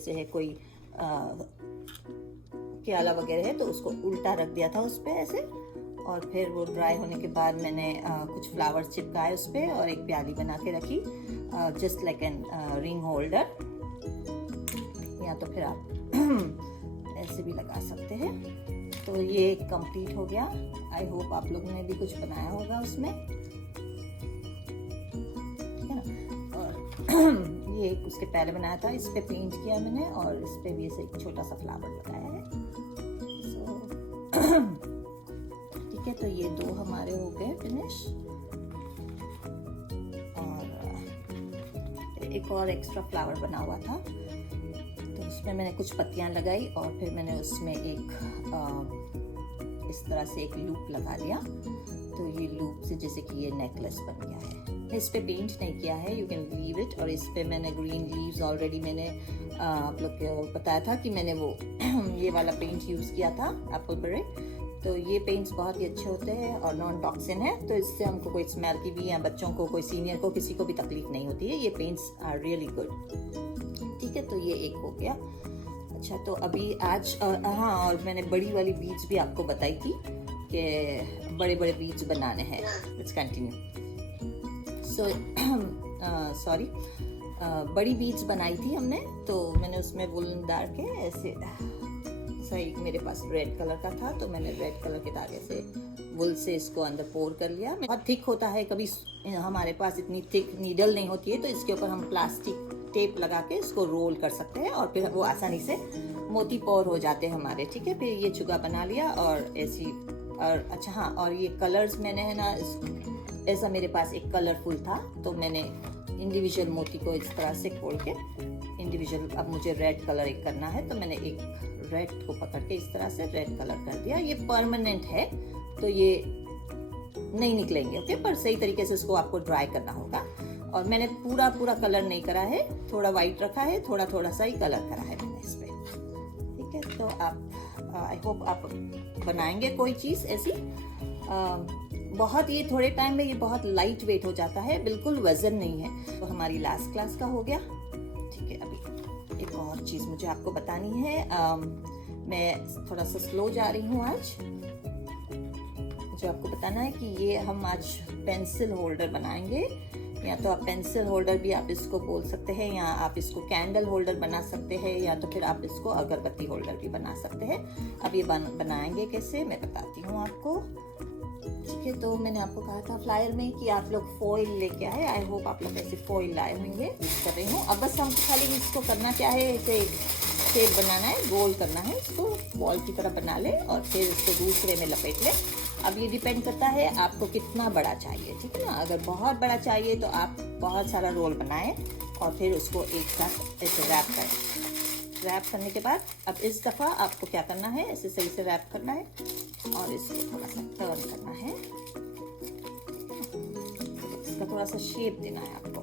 से है कोई क्याला वगैरह है तो उसको उल्टा रख दिया था उस पे ऐसे, और फिर वो ड्राई होने के बाद मैंने कुछ फ्लावर्स चिपकाए उस पे और एक प्याली बना के रखी, just like an ring holder, या तो फिर आप ऐसे भी लगा सकते हैं। तो ये कंप्लीट हो गया। आई होप आप लोगों ने भी कुछ बनाया होगा उसमें, ठीक है ना। और ये उसके पहले बनाया था, इस पे पेंट किया मैंने और इस पे भी ऐसे एक छोटा सा फ्लावर लगाया है। ठीक है, तो ये दो हमारे हो गए फिनिश। और एक और एक्स्ट्रा फ्लावर बना हुआ था तो उसमें मैंने कुछ पत्तियां लगाई और फिर मैंने उसमें एक इस तरह से एक लूप लगा लिया। तो ये लूप से जैसे कि ये नेकलेस बन गया है। इस पे पेंट नहीं किया है, यू कैन लीव इट। और इस पे मैंने ग्रीन लीव्स ऑलरेडी मैंने आप लोग को बताया था कि मैंने वो ये वाला पेंट यूज़ किया था एप्पल बरे। तो ये पेंट्स बहुत ही अच्छे होते हैं और नॉन टॉक्सिन है, तो इससे हमको कोई स्मेल की भी, या बच्चों को, कोई सीनियर को, किसी को भी तकलीफ नहीं होती है। ये पेंट्स आर रियली गुड। ठीक है, तो ये एक हो गया। अच्छा, तो अभी आज हाँ, और मैंने बड़ी वाली बीड्स भी आपको बताई थी कि बड़े बड़े बीड्स बनाने हैं। Let's continue. सॉरी, बड़ी बीड्स बनाई थी हमने, तो मैंने उसमें वुलन डाल के ऐसे एक मेरे पास रेड कलर का था तो मैंने रेड कलर के धागे से वुल से इसको अंदर पोर कर लिया। बहुत थिक होता है, कभी हमारे पास इतनी थिक नीडल नहीं होती है तो इसके ऊपर हम प्लास्टिक टेप लगा के इसको रोल कर सकते हैं और फिर वो आसानी से मोती पोर हो जाते हैं हमारे। ठीक है, फिर ये चुगा बना लिया और ऐसी। और अच्छा हाँ, और ये कलर्स मैंने है ना, ऐसा मेरे पास एक कलरफुल था तो मैंने इंडिविजुअल मोती को इस तरह से खोल के इंडिविजुअल, अब मुझे रेड कलर एक करना है तो मैंने एक रेड को पकड़ के इस तरह से रेड कलर कर दिया। ये परमानेंट है तो ये नहीं निकलेंगे, ओके, पर सही तरीके से इसको आपको ड्राई करना होगा। और मैंने पूरा कलर नहीं करा है, थोड़ा वाइट रखा है, थोड़ा सा ही कलर करा है मैंने इस पे। ठीक है, तो आप आई होप आप बनाएंगे कोई चीज़ ऐसी। बहुत ये थोड़े टाइम में ये बहुत लाइट वेट हो जाता है, बिल्कुल वजन नहीं है। तो हमारी लास्ट क्लास का हो गया। ठीक है, अभी एक और चीज़ मुझे आपको बतानी है। मैं थोड़ा सा स्लो जा रही हूँ आज। मुझे आपको बताना है कि ये हम आज पेंसिल होल्डर बनाएंगे, या तो आप पेंसिल होल्डर भी आप इसको बोल सकते हैं, या आप इसको कैंडल होल्डर बना सकते हैं, या तो फिर आप इसको अगरबत्ती होल्डर भी बना सकते हैं। अब ये बनाएंगे कैसे मैं बताती हूँ आपको। ठीक है, तो मैंने आपको कहा था फ्लायर में कि आप लोग फॉइल लेके आए। आई होप आप लोग ऐसे फॉइल लाए होंगे। यूज कर रही हूँ। अब बस हमको खाली इसको करना क्या है, ऐसे शेप बनाना है, गोल करना है, इसको बॉल की तरह बना ले और फिर इसको दूसरे में लपेट ले। अब ये डिपेंड करता है आपको कितना बड़ा चाहिए। ठीक है ना, अगर बहुत बड़ा चाहिए तो आप बहुत सारा रोल बनाएं और फिर उसको एक साथ ऐसे रैप करें। रैप करने के बाद अब इस दफ़ा आपको क्या करना है, ऐसे सही से रैप करना है और इसको थोड़ा सा टर्न करना है। इसका थोड़ा सा शेप देना है आपको।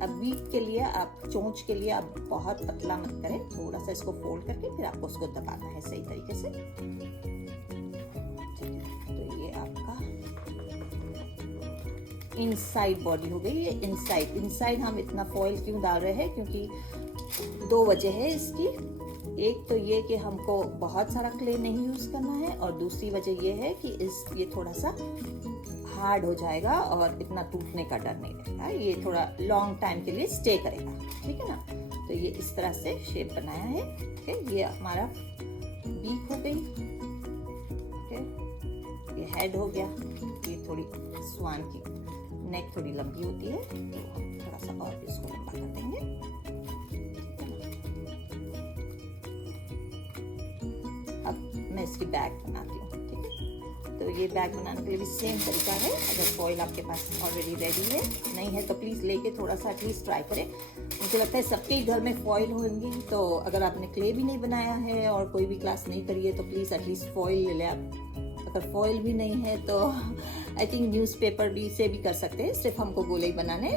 अब बीट के लिए आप, चोंच के लिए आप बहुत पतला मत करें, थोड़ा सा इसको फोल्ड करके फिर आपको उसको दबाना है सही तरीके से। तो ये आपका इनसाइड बॉडी हो गई। ये इनसाइड हम इतना फॉइल क्यों डाल रहे हैं, क्योंकि दो वजह है इसकी। एक तो ये कि हमको बहुत सारा क्ले नहीं यूज करना है, और दूसरी वजह ये है कि ये थोड़ा सा हार्ड हो जाएगा और इतना टूटने का डर नहीं रहेगा। ये थोड़ा लॉन्ग टाइम के लिए स्टे करेगा। ठीक है ना, तो ये इस तरह से शेप बनाया है। ठीक है, ये हमारा बीक हो गई। ठीक है, ये हेड हो गया। ये थोड़ी स्वान की नेक थोड़ी लंबी होती है तो हम थोड़ा सा और इसको लंबा कर देंगे। अब मैं इसकी बैग बनाती हूँ। ठीक है, तो ये बैग बनाने के लिए भी सेम तरीका है। अगर फॉइल आपके पास ऑलरेडी रेडी है, नहीं है तो प्लीज़ लेके थोड़ा सा एटलीस्ट ट्राई करें। मुझे लगता है सबके घर में फॉइल होंगी, तो अगर आपने क्ले भी नहीं बनाया है और कोई भी क्लास नहीं करी है तो प्लीज़ एटलीस्ट फॉइल ले लें आप। अगर फॉइल भी नहीं है तो आई थिंक न्यूज़पेपर भी से भी कर सकते हैं। सिर्फ हमको गोले ही बनाने,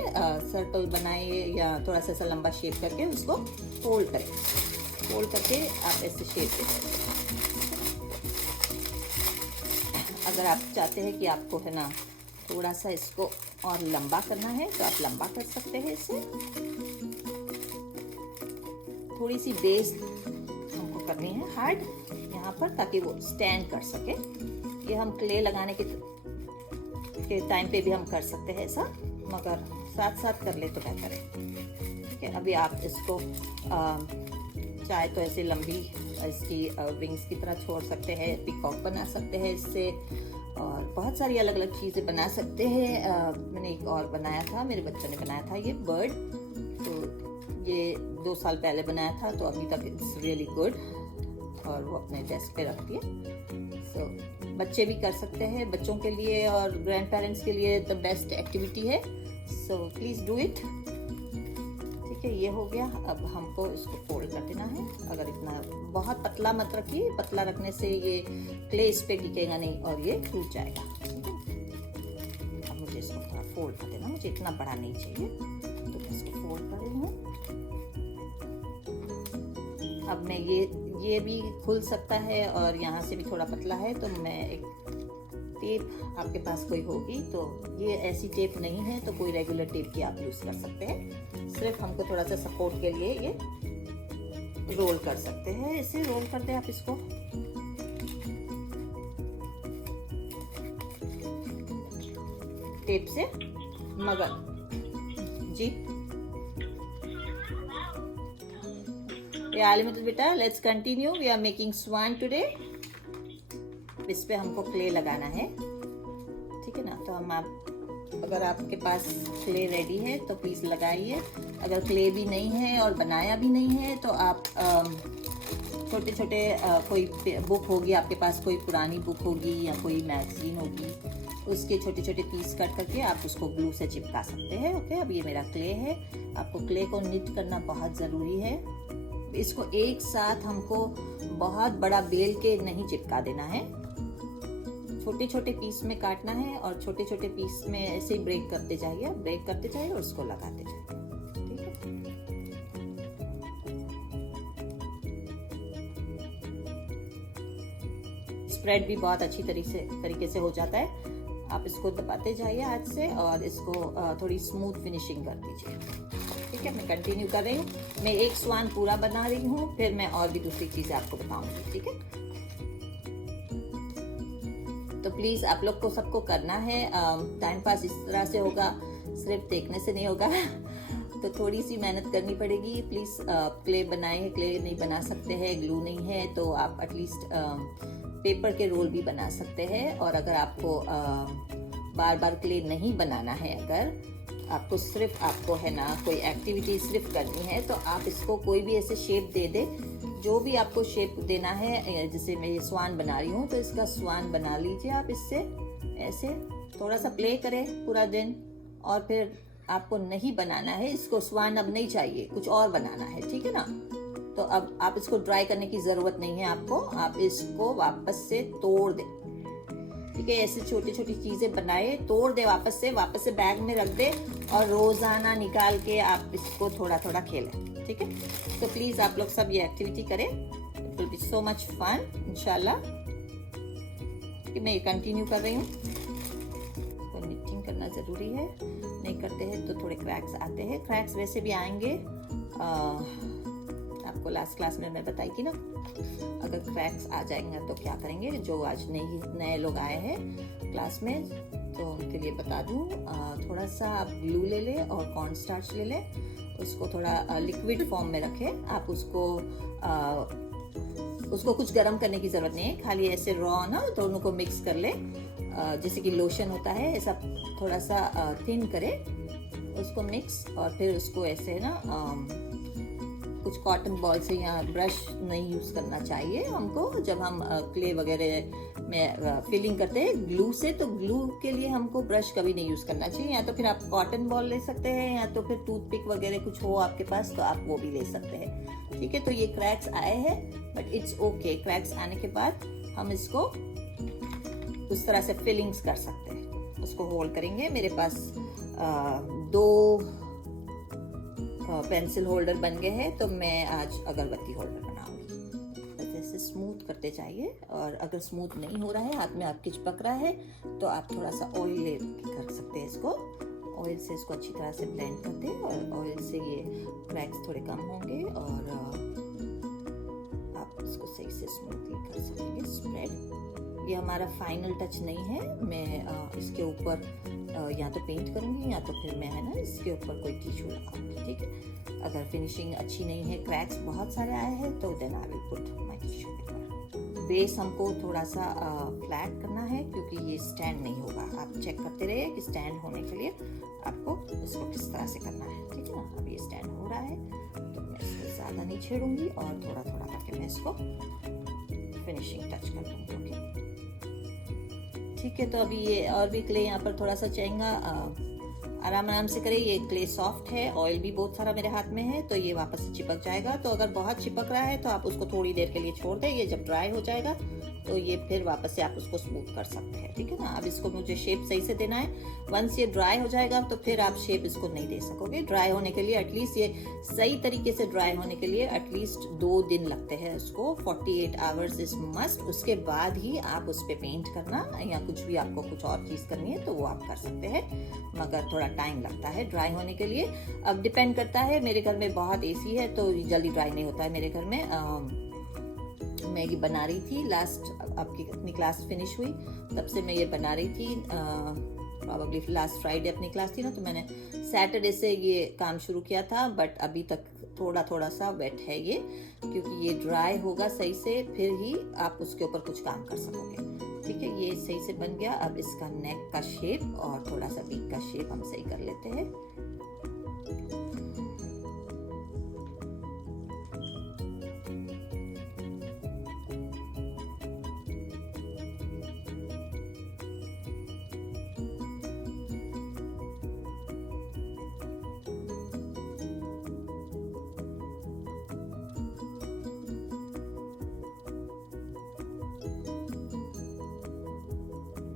सर्कल बनाए या थोड़ा सा ऐसा लंबा शेप करके उसको फोल्ड करें। फोल्ड करके आप ऐसे शेप दे सकते हैं। अगर आप चाहते हैं कि आपको है ना थोड़ा सा इसको और लंबा करना है तो आप लंबा कर सकते हैं इसे। थोड़ी सी बेस हमको करनी है हार्ड यहाँ पर, ताकि वो स्टैंड कर सके। ये हम क्ले लगाने के टाइम पे भी हम कर सकते हैं ऐसा, मगर साथ साथ कर ले तो बेहतर है। ठीक है, अभी आप इसको चाहे तो ऐसे लंबी इसकी विंग्स की तरह छोड़ सकते हैं, पीकॉक बना सकते हैं इससे, और बहुत सारी अलग अलग चीज़ें बना सकते हैं। मैंने एक और बनाया था, मेरे बच्चों ने बनाया था ये बर्ड, तो ये 2 साल पहले बनाया था, तो अभी तक इट्स रियली गुड, और वो अपने डेस्क पे रखती है। सो बच्चे भी कर सकते हैं, बच्चों के लिए और ग्रैंड पेरेंट्स के लिए द बेस्ट एक्टिविटी है। So please do it. ठीक है, ये हो गया। अब हमको इसको फोल्ड कर देना है। अगर इतना बहुत पतला मत रखिए, पतला रखने से ये क्ले इस पे टिकेगा नहीं और ये टूट जाएगा। अब मुझे इसको थोड़ा फोल्ड कर देना, मुझे इतना बड़ा नहीं चाहिए, तो मैं इसको फोल्ड कर रही हूँ। अब मैं ये भी खुल सकता है और यहाँ से भी थोड़ा पतला है, तो मैं एक टेप, आपके पास कोई होगी तो, ये ऐसी टेप नहीं है तो कोई रेगुलर टेप की आप यूज कर सकते हैं। सिर्फ हमको थोड़ा सा सपोर्ट के लिए ये रोल कर सकते हैं। इसे रोल कर दें आप इसको। टेप से, मगर जी बेटा, let's continue. We are making swan today. इस पे हमको क्ले लगाना है, ठीक है ना। तो अगर आपके पास क्ले रेडी है तो प्लीज लगाइए। अगर क्ले भी नहीं है और बनाया भी नहीं है तो आप छोटे छोटे कोई बुक होगी आपके पास, कोई पुरानी बुक होगी या कोई मैगजीन होगी, उसके छोटे छोटे पीस कट करके आप उसको ग्लू से चिपका सकते हैं। ओके, अब ये मेरा क्ले है। आपको क्ले को निट करना बहुत ज़रूरी है। इसको एक साथ हमको बहुत बड़ा बेल के नहीं चिपका देना है, छोटे छोटे पीस में काटना है और छोटे छोटे पीस में ऐसे ही ब्रेक करते जाइए और उसको लगाते जाइए। ठीक है, स्प्रेड भी बहुत अच्छी तरीके से हो जाता है। आप इसको दबाते जाइए हाथ से और इसको थोड़ी स्मूथ फिनिशिंग कर दीजिए। ठीक है, मैं कंटिन्यू कर रही हूँ। मैं एक स्वान पूरा बना रही हूँ, फिर मैं और भी दूसरी चीजें आपको बताऊंगी। ठीक है, तो प्लीज आप लोग को सबको करना है। टाइम पास इस तरह से होगा, सिर्फ देखने से नहीं होगा तो थोड़ी सी मेहनत करनी पड़ेगी। प्लीज क्ले बनाए, क्ले नहीं बना सकते हैं, ग्लू नहीं है तो आप एटलीस्ट पेपर के रोल भी बना सकते हैं। और अगर आपको बार बार क्ले नहीं बनाना है, अगर आपको है ना कोई एक्टिविटी सिर्फ करनी है, तो आप इसको कोई भी ऐसे शेप दे दे, जो भी आपको शेप देना है। जैसे मैं ये स्वान बना रही हूँ तो इसका स्वान बना लीजिए आप इससे, ऐसे थोड़ा सा प्ले करें पूरा दिन। और फिर आपको नहीं बनाना है इसको, स्वान अब नहीं चाहिए, कुछ और बनाना है। ठीक है ना, तो अब आप इसको ड्राई करने की जरूरत नहीं है आपको, आप इसको वापस से तोड़ दें। ठीक है, ऐसे छोटी छोटी चीजें बनाए, तोड़ दे, वापस से बैग में रख दे और रोजाना निकाल के आप इसको थोड़ा थोड़ा खेलें। ठीक है, तो प्लीज आप लोग सब ये एक्टिविटी करें, it will be so much fun इंशाल्लाह। मैं ये कंटिन्यू कर रही हूँ। तो निटिंग करना जरूरी है, नहीं करते हैं तो थोड़े क्रैक्स आते हैं। क्रैक्स वैसे भी आएंगे, आपको लास्ट क्लास में मैं बताई थी ना, अगर क्रैक्स आ जाएंगे तो क्या करेंगे। जो आज नए लोग आए हैं क्लास में, तो उनके लिए बता दूं, थोड़ा सा आप ग्लू ले लें और कॉर्न स्टार्च ले लें, उसको थोड़ा लिक्विड फॉर्म में रखें। आप उसको कुछ गर्म करने की जरूरत नहीं है, खाली ऐसे रॉ ना दोनों को मिक्स कर ले, जैसे कि लोशन होता है ऐसा थोड़ा सा थिन करें उसको मिक्स। और फिर उसको ऐसे ना कुछ कॉटन बॉल से, या ब्रश नहीं यूज करना चाहिए हमको जब हम क्ले वगैरह में फिलिंग करते हैं ग्लू से। तो ग्लू के लिए हमको ब्रश कभी नहीं यूज करना चाहिए। या तो फिर आप कॉटन बॉल ले सकते हैं, या तो फिर टूथपिक वगैरह कुछ हो आपके पास तो आप वो भी ले सकते हैं। ठीक है, तो ये क्रैक्स आए हैं बट इट्स ओके। क्रैक्स आने के बाद हम इसको उस तरह से फिलिंग्स कर सकते हैं। उसको होल्ड करेंगे। मेरे पास 2 पेंसिल होल्डर बन गए हैं, तो मैं आज अगरबत्ती होल्डर बनाऊंगी। जैसे स्मूथ करते जाइए, और अगर स्मूथ नहीं हो रहा है, हाथ में आपके चिपक रहा है, तो आप थोड़ा सा ऑयल कर सकते हैं इसको। ऑयल से इसको अच्छी तरह से ब्लेंड करते हैं, और ऑयल से ये क्रैक्स थोड़े कम होंगे और कर सकेंगे स्प्रेड। ये हमारा फाइनल टच नहीं है, मैं इसके ऊपर या तो पेंट करूँगी या तो फिर मैं है ना इसके ऊपर कोई टिश्यू लगाऊंगी, ठीक है। अगर फिनिशिंग अच्छी नहीं है, क्रैक्स बहुत सारे आए हैं, तो then I will put my tissue paper. बेस हमको थोड़ा सा फ्लैट करना है क्योंकि ये स्टैंड नहीं होगा। आप चेक करते रहिए कि स्टैंड होने के लिए आपको इसको किस तरह से करना है, ठीक है ना। अब ये स्टैंड हो रहा है तो मैं इसको ज़्यादा नहीं छेड़ूंगी और थोड़ा थोड़ा करके मैं इसको फिनिशिंग टच कर दूंगी, ओके, ठीक है। तो अभी ये और भी क्ले यहाँ पर थोड़ा सा चाहेगा, आराम आराम से करें। ये क्ले सॉफ्ट है, ऑयल भी बहुत सारा मेरे हाथ में है, तो ये वापस से चिपक जाएगा। तो अगर बहुत चिपक रहा है तो आप उसको थोड़ी देर के लिए छोड़ दें। ये जब ड्राई हो जाएगा तो ये फिर वापस से आप उसको स्मूथ कर सकते हैं, ठीक है ना। अब इसको मुझे शेप सही से देना है। वंस ये ड्राई हो जाएगा तो फिर आप शेप इसको नहीं दे सकोगे। ड्राई होने के लिए एटलीस्ट, ये सही तरीके से ड्राई होने के लिए एटलीस्ट 2 दिन लगते हैं उसको। 48 आवर्स इज मस्ट। उसके बाद ही आप उस पर पेंट करना या कुछ भी आपको कुछ और चीज़ करनी है तो वो आप कर सकते हैं, मगर थोड़ा टाइम लगता है ड्राई होने के लिए। अब डिपेंड करता है, मेरे घर में बहुत एसी है तो जल्दी ड्राई नहीं होता है मेरे घर में। मैं ये बना रही थी लास्ट, आपकी अपनी क्लास फिनिश हुई तब से मैं ये बना रही थी। प्रॉबेबली लास्ट फ्राइडे अपनी क्लास थी ना, तो मैंने सैटरडे से ये काम शुरू किया था। बट अभी तक थोड़ा थोड़ा सा वेट है ये, क्योंकि ये ड्राई होगा सही से फिर ही आप उसके ऊपर कुछ काम कर सकोगे, ठीक है। ये सही से बन गया। अब इसका नेक का शेप और थोड़ा सा बीक का शेप हम सही कर लेते हैं।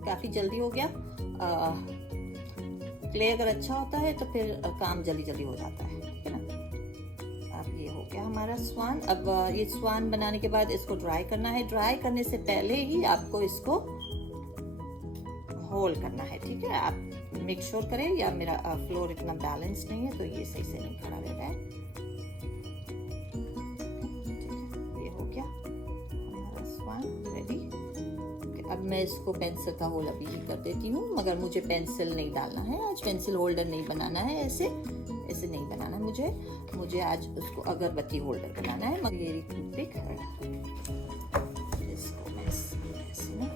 काफी जल्दी हो गया। क्ले अगर अच्छा होता है तो फिर काम जल्दी जल्दी हो जाता है, ठीक है ना। अब ये हो गया हमारा स्वान। अब ये स्वान बनाने के बाद इसको ड्राई करना है। ड्राई करने से पहले ही आपको इसको होल्ड करना है, ठीक है। आप मेक श्योर करें, या मेरा फ्लोर इतना बैलेंस नहीं है तो ये सही से नहीं खड़ा रह रहा है। ये हो गया हमारा स्वान रेडी। अब मैं इसको पेंसिल का होल अभी ही कर देती हूँ, मगर मुझे पेंसिल नहीं डालना है आज, पेंसिल होल्डर नहीं बनाना है। ऐसे ऐसे नहीं बनाना मुझे आज उसको अगरबत्ती होल्डर बनाना है। मगर ये टूथपिक है, इसको मैं ऐसे ना,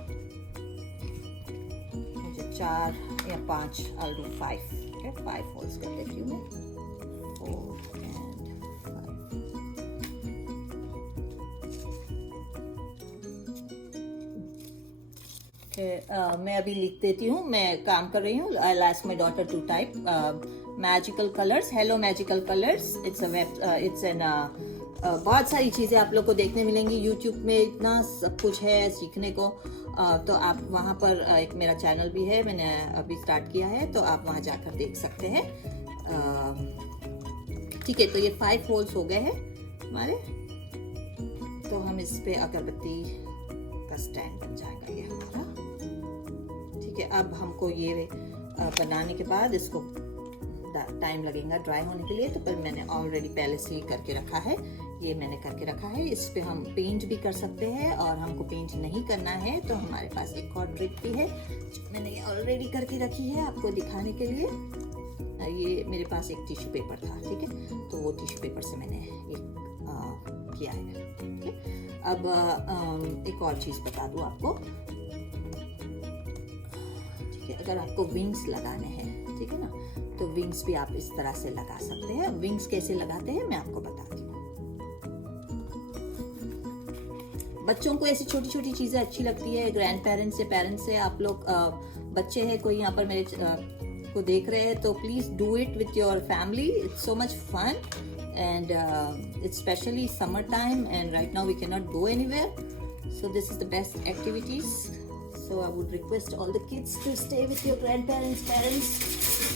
मुझे 4 या 5, I'll do 5, okay? 5 होल्स कर देती हूँ मैं, 4 and 5। मैं अभी लिख देती हूँ, मैं काम कर रही हूँ। I'll ask my daughter to type magical colors, hello magical colors, it's an बहुत सारी चीज़ें आप लोग को देखने मिलेंगी यूट्यूब में, इतना सब कुछ है सीखने को। तो आप वहाँ पर एक मेरा चैनल भी है, मैंने अभी स्टार्ट किया है, तो आप वहाँ जाकर देख सकते हैं, ठीक है। तो ये 5 होल्स हो गए हैं हमारे। तो हम इस पे अगरबत्ती का स्टैंड बन जाएगा ये हमारा, ठीक है। अब हमको ये बनाने के बाद इसको टाइम लगेगा ड्राई होने के लिए, तो पर मैंने ऑलरेडी पहले से ही करके रखा है। ये मैंने करके रखा है। इस पे हम पेंट भी कर सकते हैं, और हमको पेंट नहीं करना है तो हमारे पास एक और ट्रिक भी है जो मैंने ये ऑलरेडी करके रखी है आपको दिखाने के लिए। ये मेरे पास एक टिश्यू पेपर था, ठीक है, तो वो टिश्यू पेपर से मैंने एक किया है, ठीक है। अब एक और चीज़ बता दूँ आपको, ठीक है। अगर आपको विंग्स लगाने हैं, ठीक है ना, तो विंग्स भी आप इस तरह से लगा सकते हैं। विंग्स कैसे लगाते हैं मैं आपको बताती हूँ। बच्चों को ऐसी छोटी छोटी चीज़ें अच्छी लगती है, ग्रैंड पेरेंट्स से, पेरेंट्स से। आप लोग बच्चे हैं, कोई यहाँ पर मेरे को देख रहे हैं, तो please do it with your family. It's so much fun and it's especially summer time, and right now we cannot go anywhere, so this is the best activities. So I would request all the kids to stay with your grandparents, parents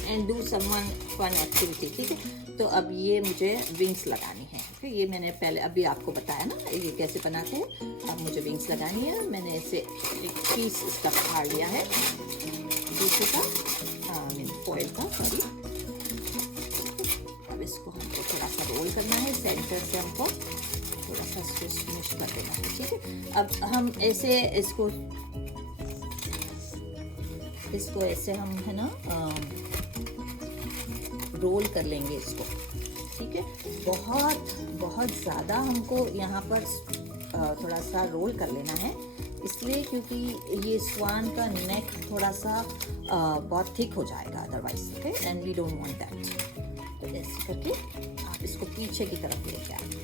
and do some fun activity, ठीक है। तो अब ये मुझे wings लगानी है, ठीक है। ये मैंने पहले अभी आपको बताया ना ये कैसे बनाते हैं। अब मुझे विंग्स लगानी है। मैंने इसे एक पीस इसका फाड़ लिया है, दूसरे का फॉइल का, सॉरी। इसको हमको थोड़ा सा रोल करना है, सेंटर से हमको थोड़ा सा इसको स्मूश कर देना है, ठीक है। अब हम ऐसे इसको ऐसे हम है ना रोल कर लेंगे इसको, ठीक है। बहुत ज़्यादा हमको यहाँ पर थोड़ा सा रोल कर लेना है, इसलिए क्योंकि ये स्वान का नेक थोड़ा सा बहुत थिक हो जाएगा otherwise, okay, and we don't want that. तो ऐसे करके आप इसको पीछे की तरफ लेके आइए।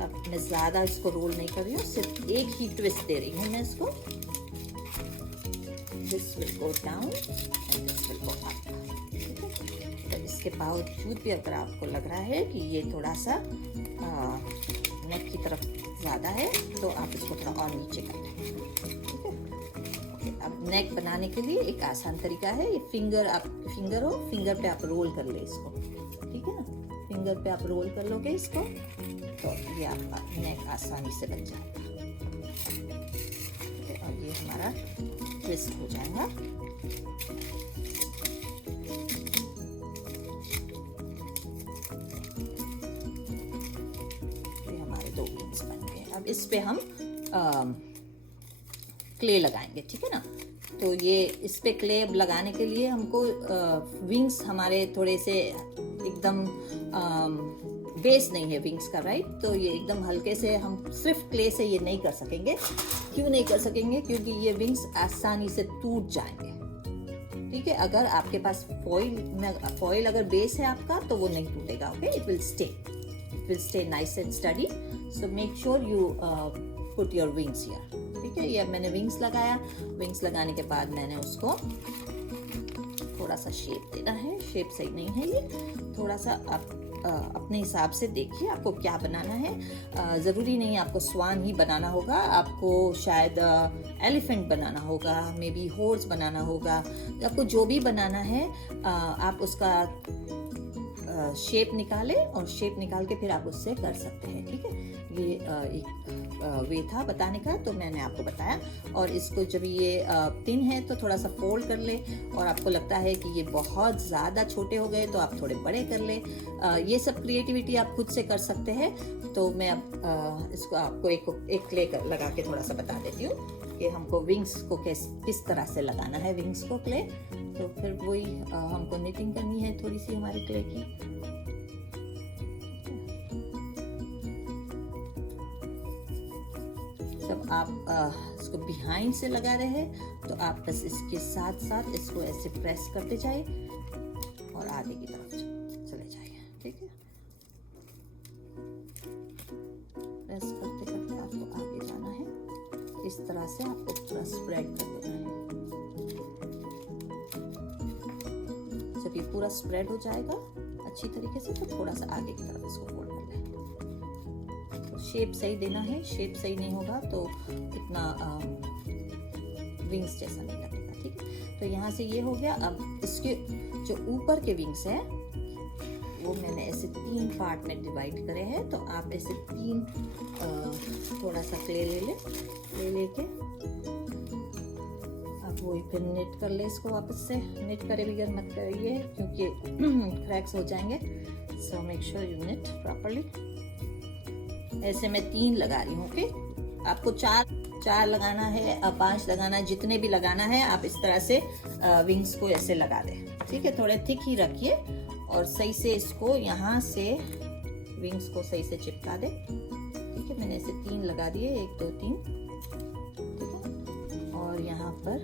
अब मैं ज़्यादा इसको रोल नहीं कर रही हूँ, सिर्फ एक ही ट्विस्ट दे रही हूँ मैं इसको। This will go down and this will go up, ठीक है। तो इसके बावजूद भी अगर आपको लग रहा है कि ये थोड़ा सा नेक की तरफ ज़्यादा है, तो आप इसको थोड़ा और नीचे कर लें, ठीक है। अब नेक बनाने के लिए एक आसान तरीका है, ये फिंगर पे आप रोल कर ले इसको, ठीक है ना। फिंगर पे आप रोल कर लोगे इसको, तो ये आपका नेक आसानी से बन जाएगा, ठीक है। और ये हमारा ट्विस्ट हो जाएगा। ये हमारे 2 विंग्स बन गए। अब इस पे हम क्ले लगाएंगे, ठीक है ना। तो ये इस पे क्ले लगाने के लिए हमको विंग्स हमारे थोड़े से एकदम बेस नहीं है विंग्स का, राइट। तो ये एकदम हल्के से हम सिर्फ क्ले से ये नहीं कर सकेंगे। क्यों नहीं कर सकेंगे? क्योंकि ये विंग्स आसानी से टूट जाएंगे, ठीक है। अगर आपके पास फॉइल अगर बेस है आपका तो वो नहीं टूटेगा, okay. It will stay nice and study. So make sure you put your wings here, ठीक है। ये मैंने विंग्स लगाया। विंग्स लगाने के बाद मैंने उसको थोड़ा सा शेप देना है। शेप सही नहीं है ये, थोड़ा सा आप अपने हिसाब से देखिए आपको क्या बनाना है। ज़रूरी नहीं आपको स्वान ही बनाना होगा, आपको शायद एलिफेंट बनाना होगा, मे बी हॉर्स बनाना होगा। आपको जो भी बनाना है आप उसका शेप निकालें और शेप निकाल के फिर आप उससे कर सकते हैं, ठीक है। ये एक वे था बताने का, तो मैंने आपको बताया। और इसको जब ये थिन है तो थोड़ा सा फोल्ड कर ले, और आपको लगता है कि ये बहुत ज़्यादा छोटे हो गए तो आप थोड़े बड़े कर ले। ये सब क्रिएटिविटी आप खुद से कर सकते हैं। तो मैं अब इसको आपको एक क्ले लगा के थोड़ा सा बता देती हूँ कि हमको विंग्स को किस तरह से लगाना है विंग्स को क्ले। तो फिर वही हमको निटिंग करनी है थोड़ी सी हमारी क्ले की। जब आप इसको बिहाइंड से लगा रहे हैं तो आप बस इसके साथ साथ इसको ऐसे प्रेस करते जाइए और आगे की तरफ चले जाइए, ठीक है। प्रेस करते करते आपको आगे जाना है। इस तरह से आपको पूरा स्प्रेड कर देना है। जब ये पूरा स्प्रेड हो जाएगा अच्छी तरीके से, तो थोड़ा सा आगे की तरफ इसको फोल्ड कर लें। शेप सही देना है, शेप सही नहीं होगा तो इतना विंग्स जैसा नहीं लगेगा, ठीक है। तो यहाँ से ये हो गया। अब इसके जो ऊपर के विंग्स हैं वो मैंने ऐसे 3 पार्ट में डिवाइड करे हैं। तो आप ऐसे 3 थोड़ा सा क्ले लेके अब वही फिर निट कर ले इसको। वापस से निट करे बगैर मत करिए क्योंकि क्रैक्स हो जाएंगे। So make sure you knit properly. ऐसे मैं 3 लगा रही हूँ, ओके। आपको 4 लगाना है, 5 लगाना है, जितने भी लगाना है आप इस तरह से विंग्स को ऐसे लगा दें, ठीक है। थोड़े थिक ही रखिए और सही से इसको यहाँ से विंग्स को सही से चिपका दे, ठीक है। मैंने ऐसे 3 लगा दिए, 1 2 3, ठीक है। और यहाँ पर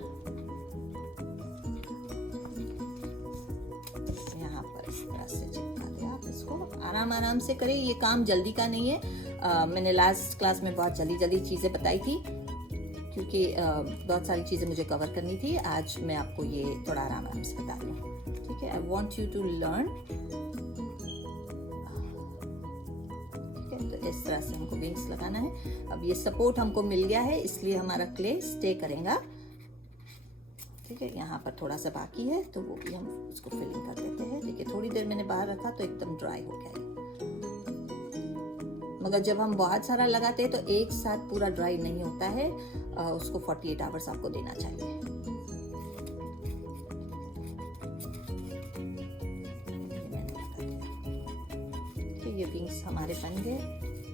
इस तरह से चिपका दे। आप इसको आराम से करें, ये काम जल्दी का नहीं है। मैंने लास्ट क्लास में बहुत जल्दी चीज़ें बताई थी क्योंकि बहुत सारी चीज़ें मुझे कवर करनी थी। आज मैं आपको ये थोड़ा आराम से बता रही हूँ, ठीक है। I want you to learn, ठीक है। तो इस तरह से हमको विंग्स लगाना है। अब ये सपोर्ट हमको मिल गया है इसलिए हमारा क्ले स्टे करेगा, ठीक है। यहाँ पर थोड़ा सा बाकी है तो वो भी हम उसको फिलिंग कर देते हैं। देखिए थोड़ी देर मैंने बाहर रखा तो एकदम ड्राई हो गया है। मगर जब हम बहुत सारा लगाते हैं तो एक साथ पूरा ड्राई नहीं होता है। उसको 48 आवर्स आपको देना चाहिए। ये विंग्स हमारे बन गए।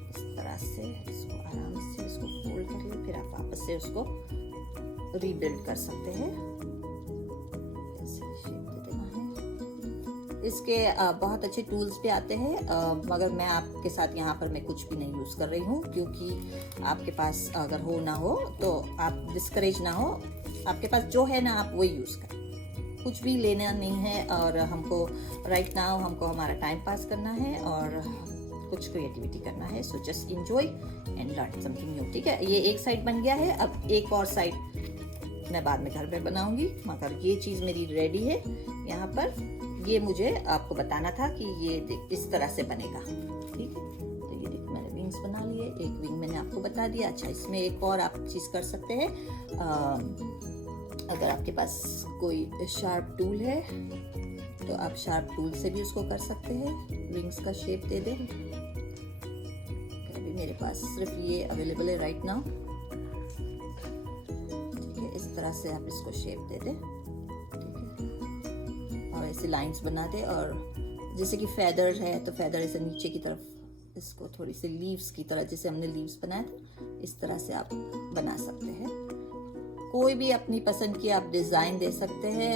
इस तरह से इसको आराम से इसको फोल्ड कर ले, फिर आप वापस से उसको रीबिल्ड कर सकते हैं। ऐसे शेप दे देना है। इसके बहुत अच्छे टूल्स भी आते हैं, मगर मैं आपके साथ यहाँ पर मैं कुछ भी नहीं यूज़ कर रही हूँ, क्योंकि आपके पास अगर हो ना हो तो आप डिस्करेज ना हो, आपके पास जो है ना आप वही यूज़ करें। कुछ भी लेना नहीं है, और हमको राइट नाउ हमको हमारा टाइम पास करना है और कुछ क्रिएटिविटी करना है। सो just enjoy and learn something new. ठीक है, ये एक साइड बन गया है। अब एक और साइड मैं बाद में घर में बनाऊंगी, मगर ये चीज़ मेरी रेडी है यहाँ पर। ये मुझे आपको बताना था कि ये इस तरह से बनेगा। ठीक है, तो ये देखो मैंने विंग्स बना लिए, एक विंग मैंने आपको बता दिया। अच्छा, इसमें एक और आप चीज़ कर सकते हैं, अगर आपके पास कोई शार्प टूल है तो आप शार्प टूल से भी उसको कर सकते हैं, विंग्स का शेप दे दे। अभी मेरे पास सिर्फ ये अवेलेबल है राइट नाउ। ठीक है, इस तरह से आप इसको शेप दे दे। ठीक है, और ऐसे लाइंस बना दे, और जैसे कि फेदर है तो फेदर ऐसे नीचे की तरफ इसको थोड़ी सी लीव्स की तरह, जैसे हमने लीव्स बनाए थे, इस तरह से आप बना सकते हैं। कोई भी अपनी पसंद की आप डिज़ाइन दे सकते हैं।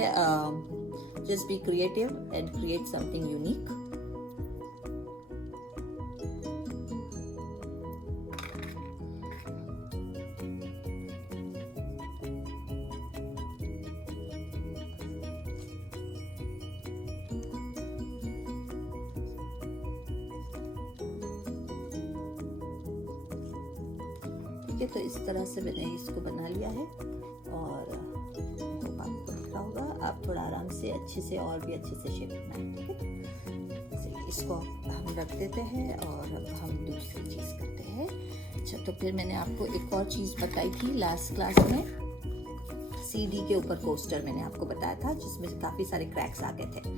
Just be creative and create something unique. ठीक है, तो इस तरह से मैंने इसको बना लिया है, और आपको दिख रहा होगा। आप थोड़ा आराम से अच्छे से और भी अच्छे से शेप बनाएं। ठीक है, इसको हम रख देते हैं और अब हम दूसरी चीज़ करते हैं। अच्छा, तो फिर मैंने आपको एक और चीज़ बताई थी लास्ट क्लास में, सीडी के ऊपर कोस्टर मैंने आपको बताया था, जिसमें काफ़ी सारे क्रैक्स आ गए थे।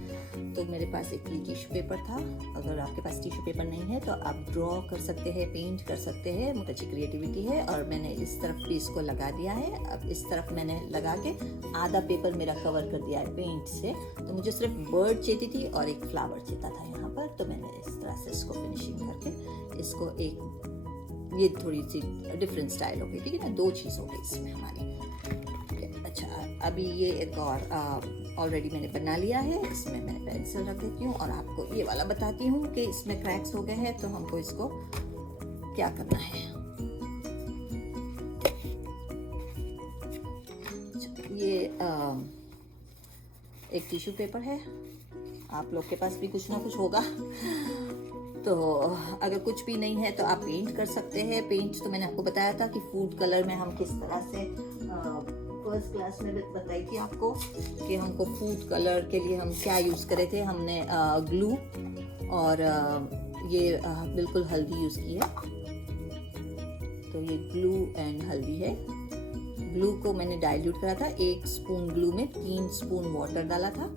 तो मेरे पास एक टिश्यू पेपर था। अगर आपके पास टिश्यू पेपर नहीं है तो आप ड्रॉ कर सकते हैं, पेंट कर सकते हैं, बहुत अच्छी क्रिएटिविटी है। और मैंने इस तरफ भी इसको लगा दिया है। अब इस तरफ मैंने लगा के आधा पेपर मेरा कवर कर दिया है पेंट से। तो मुझे सिर्फ बर्ड चाहिए थी और एक फ्लावर चाहिए था यहाँ पर। तो मैंने इस तरह से इसको फिनिशिंग करके इसको एक, ये थोड़ी सी डिफरेंट स्टाइल हो गई। ठीक है ना, दो चीज़ हो गई इसमें हमारी। अच्छा, अभी ये एक और ऑलरेडी मैंने बना लिया है। इसमें मैं पेंसिल रख देती हूँ और आपको ये वाला बताती हूँ कि इसमें क्रैक्स हो गए हैं, तो हमको इसको क्या करना है। ये एक टिश्यू पेपर है, आप लोग के पास भी कुछ ना कुछ होगा। तो अगर कुछ भी नहीं है तो आप पेंट कर सकते हैं। पेंट तो मैंने आपको बताया था कि फूड कलर में हम किस तरह से, फर्स्ट क्लास में बताई थी आपको कि हमको फूड कलर के लिए हम क्या यूज़ करे थे। हमने ग्लू और ये बिल्कुल हल्दी यूज़ की है। तो ये ग्लू एंड हल्दी है। ग्लू को मैंने डाइल्यूट करा था, 1 स्पून ग्लू में 3 स्पून वाटर डाला था।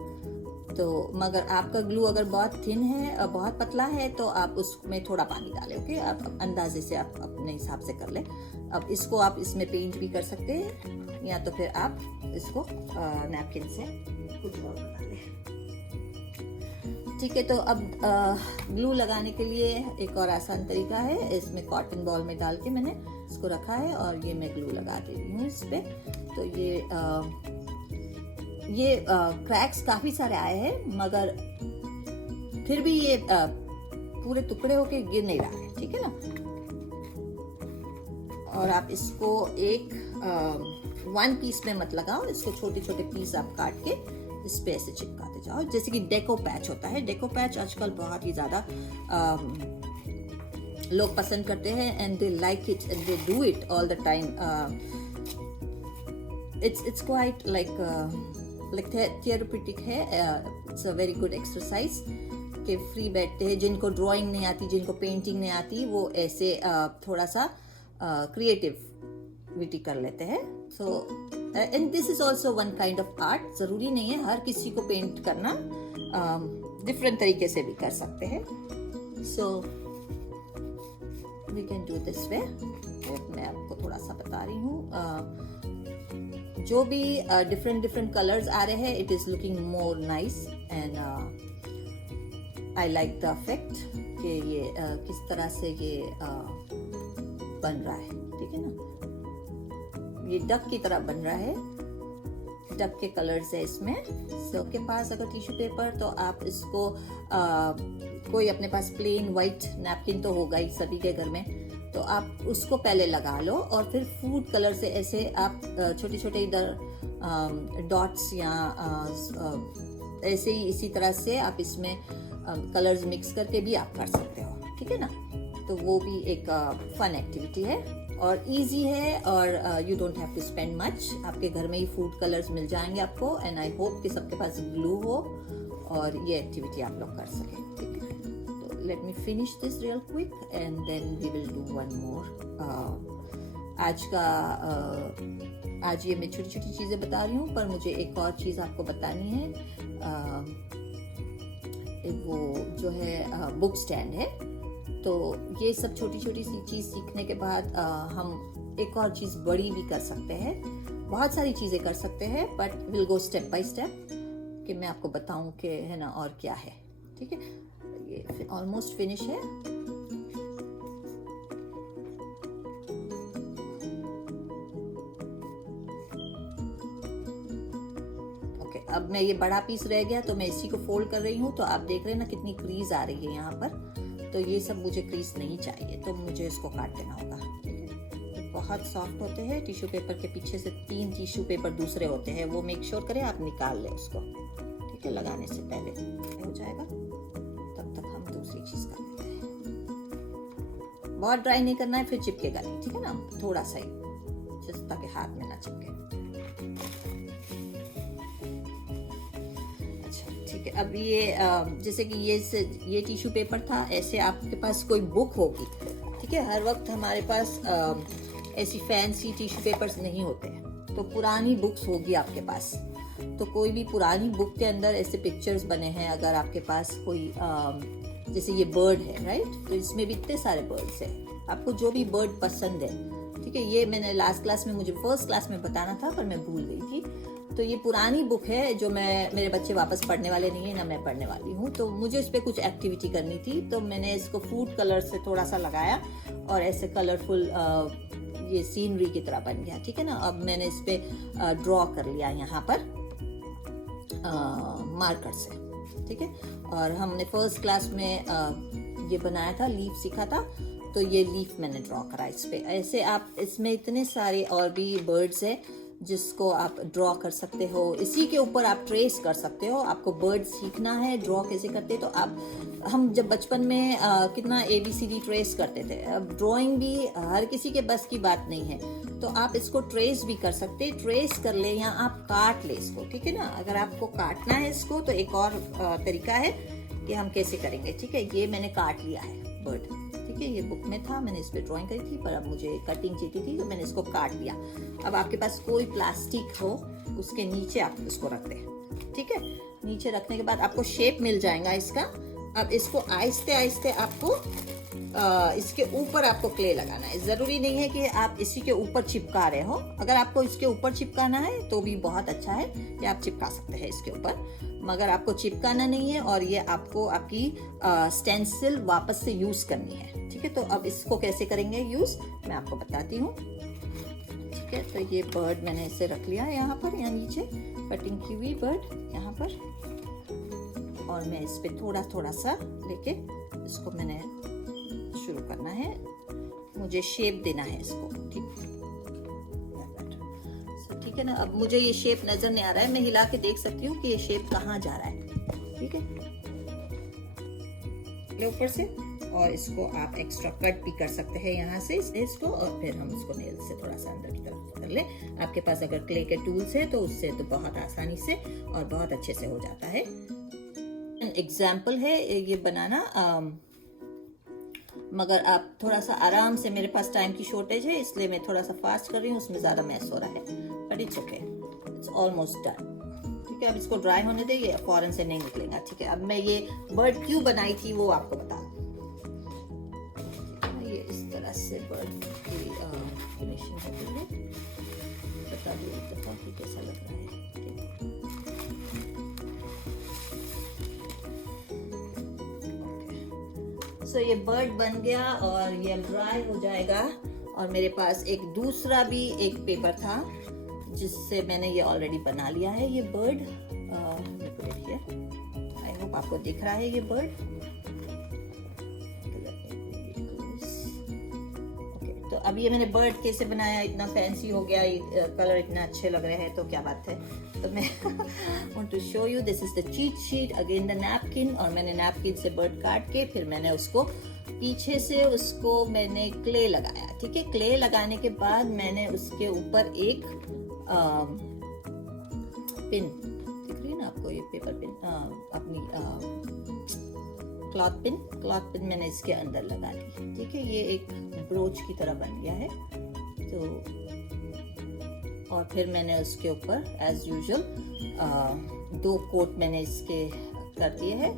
तो मगर आपका ग्लू अगर बहुत थिन है, बहुत पतला है, तो आप उसमें थोड़ा पानी डालें। ओके, आप अंदाजे से आप अपने हिसाब से कर लें। अब इसको आप इसमें पेंट भी कर सकते हैं, या तो फिर आप इसको नैपकिन से कुछ और बना लें। ठीक है, तो अब ग्लू लगाने के लिए एक और आसान तरीका है। इसमें कॉटन बॉल में डाल के मैंने इसको रखा है और ये मैं ग्लू लगा दे रही हूँ इस पर। तो ये क्रैक्स काफ़ी सारे आए हैं, मगर फिर भी ये पूरे टुकड़े होके गिर नहीं रहा है। ठीक है ना, और आप इसको एक 1 पीस में मत लगाओ, इसको छोटे छोटे पीस आप काट के इस पे ऐसे चिपकाते जाओ, जैसे कि डेको पैच होता है। डेको पैच आजकल बहुत ही ज़्यादा लोग पसंद करते हैं, and they like it and they do it all the time. It's quite like therapeutic है। It's a very good exercise के फ्री बैठते हैं। जिनको ड्राइंग नहीं आती, जिनको पेंटिंग नहीं आती, वो ऐसे थोड़ा सा क्रिएटिविटी कर लेते हैं। So and this is also one kind of art. ज़रूरी नहीं है हर किसी को पेंट करना, डिफरेंट तरीके से भी कर सकते हैं। So we can do this way. मैं आपको थोड़ा सा बता रही हूँ। जो भी डिफरेंट कलर्स आ रहे हैं, it is looking more nice and I like the effect कि ये किस तरह से ये बन रहा है, ठीक है ना। ये डक की तरह बन रहा है, डक के कलर्स है इसमें। सो आपके पास अगर टिश्यू पेपर तो आप इसको कोई अपने पास प्लेन वाइट नैपकिन तो होगा ही सभी के घर में, तो आप उसको पहले लगा लो और फिर फूड कलर से ऐसे आप छोटे छोटे इधर डॉट्स या ऐसे ही इसी तरह से आप इसमें कलर्स मिक्स करके भी आप कर सकते हो, ठीक है ना। तो वो भी एक फन एक्टिविटी है और इजी है और you don't have to spend much. आपके घर में ही फूड कलर्स मिल जाएंगे आपको, एंड आई होप कि सबके पास ग्लू हो और ये एक्टिविटी आप लोग कर सकें, ठीक है। तो let me finish this real quick and then we will do one more. आज ये मैं छोटी छोटी चीज़ें बता रही हूँ, पर मुझे एक और चीज़ आपको बतानी है। वो जो है बुक स्टैंड है, तो ये सब छोटी छोटी सी चीज़ सीखने के बाद हम एक और चीज़ बड़ी भी कर सकते हैं। बहुत सारी चीज़ें कर सकते हैं, but will go step by step कि मैं आपको बताऊं कि है ना और क्या है, ठीक है। ये ऑलमोस्ट फिनिश है। अब मैं ये बड़ा पीस रह गया तो मैं इसी को फोल्ड कर रही हूँ, तो आप देख रहे हैं ना कितनी क्रीज आ रही है यहाँ पर। तो ये सब मुझे क्रीज नहीं चाहिए, तो मुझे इसको काट देना होगा, ठीक है। तो बहुत सॉफ्ट होते हैं टिश्यू पेपर के पीछे से 3 टिश्यू पेपर दूसरे होते हैं, वो मेक श्योर करें आप निकाल लें उसको, ठीक है, लगाने से पहले हो जाएगा। तब तक हम दूसरी चीज कर लेते हैं। बहुत ड्राई नहीं करना है, फिर चिपकेगा नहीं, ठीक है ना, थोड़ा सा ही जस्ट ताकि हाथ में ना चिपके। ठीक है, अब ये जैसे कि ये टिश्यू पेपर था, ऐसे आपके पास कोई बुक होगी, ठीक है। हर वक्त हमारे पास ऐसी फैंसी टिश्यू पेपर्स नहीं होते हैं, तो पुरानी बुक्स होगी आपके पास। तो कोई भी पुरानी बुक के अंदर ऐसे पिक्चर्स बने हैं, अगर आपके पास कोई जैसे ये बर्ड है, राइट, तो इसमें भी इतने सारे बर्ड्स हैं, आपको जो भी बर्ड पसंद है, ठीक है। ये मैंने लास्ट क्लास में, मुझे फर्स्ट क्लास में बताना था पर मैं भूल गई थी। तो ये पुरानी बुक है जो मेरे बच्चे वापस पढ़ने वाले नहीं है ना, मैं पढ़ने वाली हूँ, तो मुझे इस पे कुछ एक्टिविटी करनी थी। तो मैंने इसको फूड कलर से थोड़ा सा लगाया और ऐसे कलरफुल ये सीनरी की तरह बन गया, ठीक है ना। अब मैंने इस पे ड्रॉ कर लिया यहाँ पर मार्कर से, ठीक है। और हमने फर्स्ट क्लास में ये बनाया था, लीफ सीखा था, तो ये लीफ मैंने ड्रॉ करा इस पे। ऐसे आप इसमें इतने सारे और भी बर्ड्स है जिसको आप ड्रॉ कर सकते हो, इसी के ऊपर आप ट्रेस कर सकते हो। आपको बर्ड सीखना है ड्रॉ कैसे करते, तो हम जब बचपन में कितना ABCD ट्रेस करते थे, अब ड्राइंग भी हर किसी के बस की बात नहीं है, तो आप इसको ट्रेस भी कर सकते, ट्रेस कर ले या आप काट ले इसको, ठीक है ना। अगर आपको काटना है इसको तो एक और तरीका है कि हम कैसे करेंगे, ठीक है। ये मैंने काट लिया है बर्ड, ठीक है, ये बुक में था, मैंने इस पे ड्राइंग करी थी, पर अब मुझे कटिंग चाहिए थी तो मैंने इसको काट लिया। अब आपके पास कोई प्लास्टिक हो, उसके नीचे आप इसको रख दें, ठीक है। नीचे रखने के बाद आपको शेप मिल जाएगा इसका। अब इसको आहिस्ते आहिस्ते आपको इसके ऊपर आपको क्ले लगाना है। जरूरी नहीं है कि आप इसी के ऊपर चिपका रहे हो, अगर आपको इसके ऊपर चिपकाना है तो भी बहुत अच्छा है कि आप चिपका सकते हैं इसके ऊपर, मगर आपको चिपकाना नहीं है और ये आपको आपकी स्टेंसिल वापस से यूज करनी है, ठीक है। तो अब इसको कैसे करेंगे यूज, मैं आपको बताती हूँ, ठीक है। तो ये बर्ड मैंने इसे रख लिया है यहाँ पर, यहाँ नीचे कटिंग की हुई बर्ड यहाँ पर, और मैं इस पे थोड़ा थोड़ा सा लेके इसको मैंने शुरू करना है, मुझे शेप देना है इसको, ठीक है ना। अब मुझे ये शेप नजर नहीं आ रहा है, मैं हिला के देख सकती हूँ कि ये शेप कहाँ जा रहा है, ठीक है, ऊपर से। और इसको आप एक्स्ट्रा कट भी कर सकते हैं यहाँ से इसको, और फिर हम इसको नेल से थोड़ा सा अंदर की तरफ कर ले। आपके पास अगर क्ले के टूल्स है तो उससे तो बहुत आसानी से और बहुत अच्छे से हो जाता है। एग्जाम्पल है ये बनाना, मगर आप थोड़ा सा आराम से, मेरे पास टाइम की शॉर्टेज है इसलिए मैं थोड़ा सा फास्ट कर रही हूँ, उसमें ज्यादा मैस हो रहा है, but it's okay, it's almost done, ठीक है। अब इसको ड्राई होने दे, ये फौरन से नहीं निकलेगा, ठीक है। अब मैं ये बर्ड क्यों बनाई थी वो आपको बता दूं, ये इस तरह से बर्ड की फिनिशिंग होती है, बता दो एक दफा कि कैसा लग रहा है, ठीक है। सो ये बर्ड बन गया और ये ड्राई हो जाएगा। और मेरे पास एक दूसरा भी एक पेपर था जिससे मैंने ये ऑलरेडी बना लिया है ये बर्ड। आई होप आपको दिख रहा है ये बर्ड। तो अब ये मैंने बर्ड कैसे बनाया, इतना फैंसी हो गया, कलर इतना अच्छे लग रहे हैं, तो क्या बात है। तो मैं want to show you this is the cheat sheet, again the napkin। और मैंने नैपकिन से बर्ड काट के फिर मैंने उसको पीछे से उसको मैंने क्ले लगाया। ठीक है, क्ले लगाने के बाद मैंने उसके ऊपर एक पिन, दिख रही है ना आपको, ये पेपर पिन, अपनी क्लॉथ पिन मैंने इसके अंदर लगा ली। ठीक है, ये एक ब्रोच की तरह बन गया है। तो और फिर मैंने उसके ऊपर एज यूजुअल 2 कोट मैंने इसके कर दिए हैं।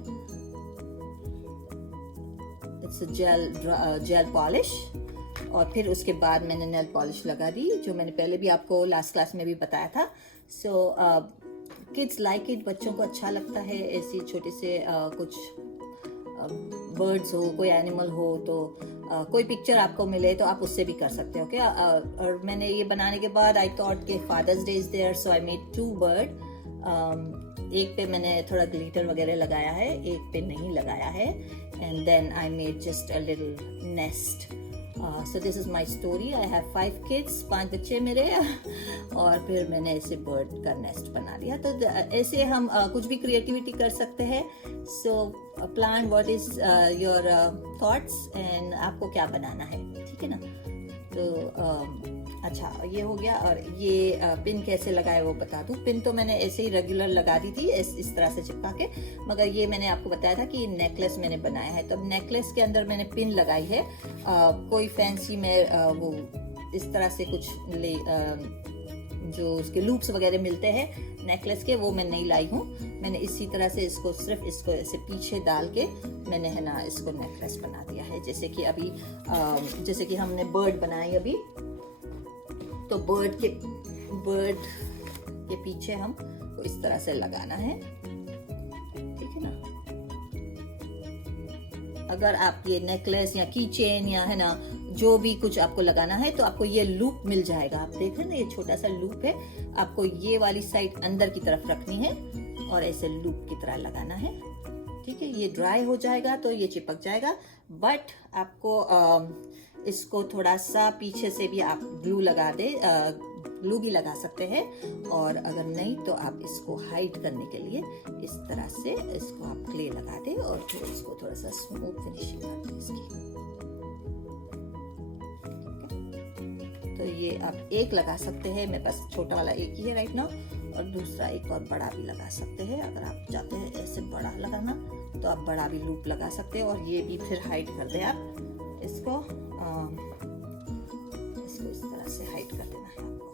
It's gel polish. और फिर उसके बाद मैंने नेल पॉलिश लगा दी, जो मैंने पहले भी आपको लास्ट क्लास में भी बताया था। सो किड्स लाइक इट, बच्चों को अच्छा लगता है ऐसी छोटे से कुछ बर्ड्स हो, कोई एनिमल हो, तो कोई पिक्चर आपको मिले तो आप उससे भी कर सकते हो क्या। और मैंने ये बनाने के बाद आई थॉट के father's day is there, so I made 2 bird. एक पे मैंने थोड़ा ग्लिटर वगैरह लगाया है, एक पे नहीं लगाया है। And then I made just a little nest. So this is my story. I have 5 kids, 5 बच्चे मेरे। और फिर मैंने ऐसे बर्ड का नेस्ट बना लिया। तो ऐसे हम कुछ भी क्रिएटिविटी कर सकते हैं। So plan what is your thoughts and आपको क्या बनाना है, ठीक है ना। तो अच्छा, ये हो गया। और ये पिन कैसे लगाए वो बता दूं। पिन तो मैंने ऐसे ही रेगुलर लगा दी थी इस तरह से चिपका के, मगर ये मैंने आपको बताया था कि नेकलेस मैंने बनाया है। तो नेकलेस के अंदर मैंने पिन लगाई है। कोई फैंसी में वो इस तरह से कुछ जो उसके लूप्स वगैरह मिलते हैं नेकलेस के, वो मैं नहीं लाई हूँ। मैंने इसी तरह से इसको सिर्फ इसको ऐसे पीछे डाल के मैंने है ना इसको नेकलेस बना दिया है। जैसे कि अभी जैसे कि हमने बर्ड बनाई अभी, तो बर्ड के पीछे हमको इस तरह से लगाना है, ठीक है ना। अगर आप ये नेकलेस या की चेन या है ना जो भी कुछ आपको लगाना है, तो आपको ये लूप मिल जाएगा। आप देख रहे हैं ना, ये छोटा सा लूप है। आपको ये वाली साइड अंदर की तरफ रखनी है और ऐसे लूप की तरह लगाना है, ठीक है। ये ड्राई हो जाएगा तो ये चिपक जाएगा, बट आपको इसको थोड़ा सा पीछे से भी आप ग्लू लगा दे, ग्लू भी लगा सकते हैं। और अगर नहीं तो आप इसको हाइड करने के लिए इस तरह से इसको आप क्ले लगा दे और फिर इसको थोड़ा सा स्मूथ फिनिशिंग कर दे इसकी। तो ये आप एक लगा सकते हैं, मेरे पास छोटा वाला एक ही है राइट नाउ, और दूसरा एक और बड़ा भी लगा सकते हैं। अगर आप चाहते हैं ऐसे बड़ा लगाना तो आप बड़ा भी लूप लगा सकते हैं। और ये भी फिर हाइड कर दे आप इसको इस तरह से हाइड कर देना है आपको।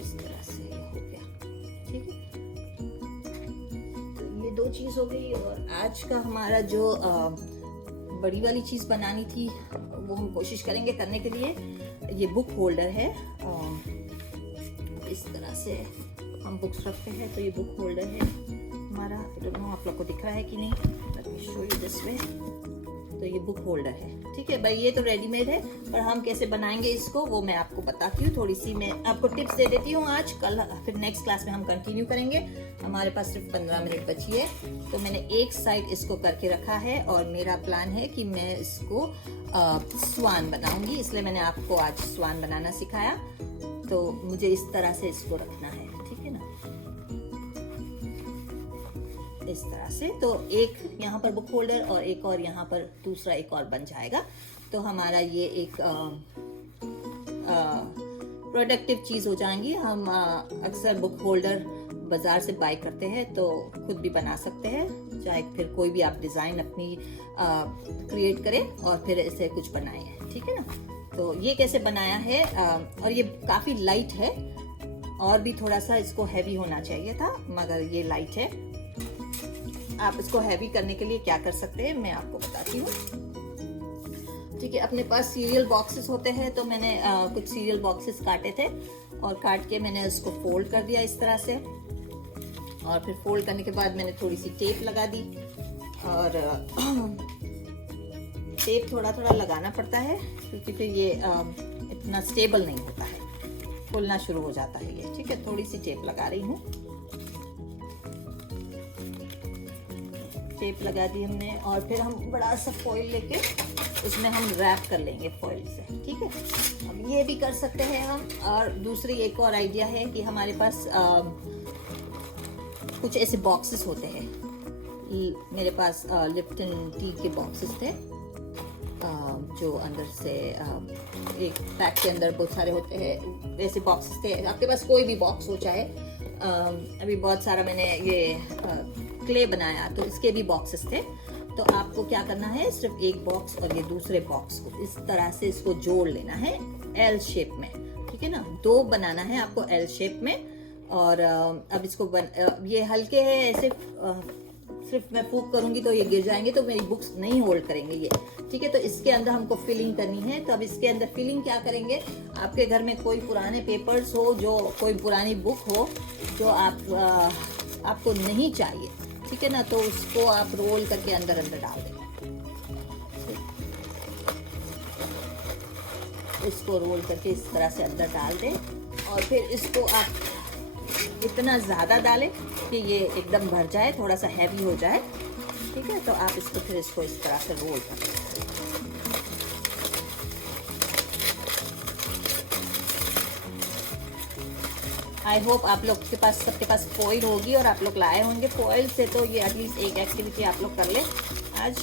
इस तरह से ये हो गया, ठीक है। तो ये 2 चीज हो गई। और आज का हमारा जो बड़ी वाली चीज बनानी थी वो हम कोशिश करेंगे करने के लिए। ये बुक होल्डर है। इस तरह से हम बुक्स रखते हैं, तो ये बुक होल्डर है हमारा। आई डोंट नो आप लोग को दिख रहा है कि नहीं, let me show you this way. तो ये बुक होल्डर है, ठीक है भाई। ये तो रेडीमेड है, पर हम कैसे बनाएंगे इसको वो मैं आपको बताती हूँ। थोड़ी सी मैं आपको टिप्स दे देती हूँ आज, कल फिर नेक्स्ट क्लास में हम कंटिन्यू करेंगे। हमारे पास सिर्फ 15 मिनट बची है। तो मैंने एक साइड इसको करके रखा है और मेरा प्लान है कि मैं इसको स्वान बनाऊंगी, इसलिए मैंने आपको आज स्वान बनाना सिखाया। तो मुझे इस तरह से इसको रखना है, ठीक है ना, इस तरह से। तो एक यहाँ पर बुक होल्डर और एक और यहाँ पर दूसरा एक और बन जाएगा। तो हमारा ये एक प्रोडक्टिव चीज हो जाएंगी। हम अक्सर बुक होल्डर बाजार से बाय करते हैं, तो खुद भी बना सकते हैं। चाहे फिर कोई भी आप डिजाइन अपनी क्रिएट करें और फिर ऐसे कुछ बनाए, ठीक है ना। तो ये कैसे बनाया है, और ये काफी लाइट है, और भी थोड़ा सा इसको हैवी होना चाहिए था, मगर ये लाइट है। आप इसको हैवी करने के लिए क्या कर सकते हैं मैं आपको बताती हूँ। ठीक है, अपने पास सीरियल बॉक्सेस होते हैं तो मैंने कुछ सीरियल बॉक्सेस काटे थे और काट के मैंने उसको फोल्ड कर दिया इस तरह से। और फिर फोल्ड करने के बाद मैंने थोड़ी सी टेप लगा दी और टेप थोड़ा थोड़ा लगाना पड़ता है क्योंकि फिर ये इतना स्टेबल नहीं होता है, खुलना शुरू हो जाता है ये। ठीक है, थोड़ी सी टेप लगा रही हूँ। टेप लगा दी हमने और फिर हम बड़ा सा फॉइल लेके उसमें हम रैप कर लेंगे फॉइल से। ठीक है, अब ये भी कर सकते हैं हम। और दूसरी एक और आइडिया है कि हमारे पास कुछ ऐसे बॉक्सेस होते हैं। मेरे पास लिप्टन टी के बॉक्सेस थे जो अंदर से एक पैक के अंदर बहुत सारे होते हैं, वैसे बॉक्सेस थे। आपके पास कोई भी बॉक्स हो, चाहे अभी बहुत सारा मैंने ये क्ले बनाया तो इसके भी बॉक्सेस थे। तो आपको क्या करना है, सिर्फ एक बॉक्स और ये दूसरे बॉक्स को इस तरह से इसको जोड़ लेना है एल शेप में। ठीक है ना, दो बनाना है आपको एल शेप में। और अब इसको ये हल्के है ऐसे, सिर्फ मैं फूक करूंगी तो ये गिर जाएंगे तो मेरी बुक्स नहीं होल्ड करेंगे ये। ठीक है, तो इसके अंदर हमको फिलिंग करनी है। तो अब इसके अंदर फिलिंग क्या करेंगे, आपके घर में कोई पुराने पेपर्स हो, जो कोई पुरानी बुक हो जो आपको नहीं चाहिए, ठीक है ना, तो उसको आप रोल करके अंदर अंदर डाल दें। इसको रोल करके इस तरह से अंदर डाल दें और फिर इसको आप इतना ज़्यादा डालें कि ये एकदम भर जाए, थोड़ा सा हैवी हो जाए। ठीक है, तो आप इसको फिर इसको इस तरह से रोल कर दें। आई होप आप लोग के पास, सबके पास फॉइल होगी और आप लोग लाए होंगे फॉइल से, तो ये एटलीस्ट एक एक्टिविटी आप लोग कर ले आज।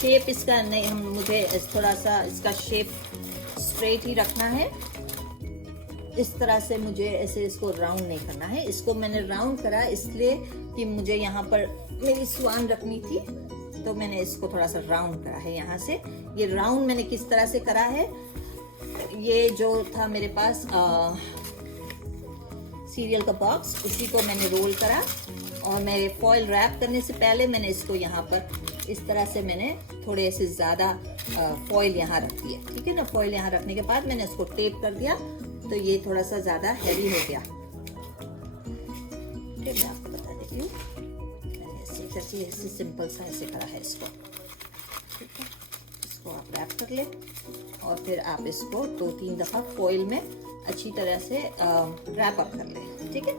शेप इसका नहीं, मुझे थोड़ा सा इसका शेप स्ट्रेट ही रखना है। इस तरह से मुझे ऐसे इसको राउंड नहीं करना है। इसको मैंने राउंड करा इसलिए कि मुझे यहाँ पर मेरी स्वान रखनी थी, तो मैंने इसको थोड़ा सा राउंड करा है यहाँ से। ये राउंड मैंने किस तरह से करा है, ये जो था मेरे पास सीरियल का बॉक्स, उसी को मैंने रोल करा और मेरे फॉइल रैप करने से पहले मैंने इसको यहाँ पर इस तरह से मैंने थोड़े ऐसे ज़्यादा फॉइल यहाँ रख दिया। ठीक है ना, फॉइल यहाँ रखने के बाद मैंने इसको टेप कर दिया तो ये थोड़ा सा ज़्यादा हैवी हो गया। फिर मैं आपको बता देती हूँ, मैंने ऐसे करके ऐसे सिंपल सा ऐसे करा है इसको। ठीक है, इसको आप रैप कर ले और फिर आप इसको 2-3 दफ़ा फॉइल में अच्छी तरह से रैप अप कर ले। ठीक है,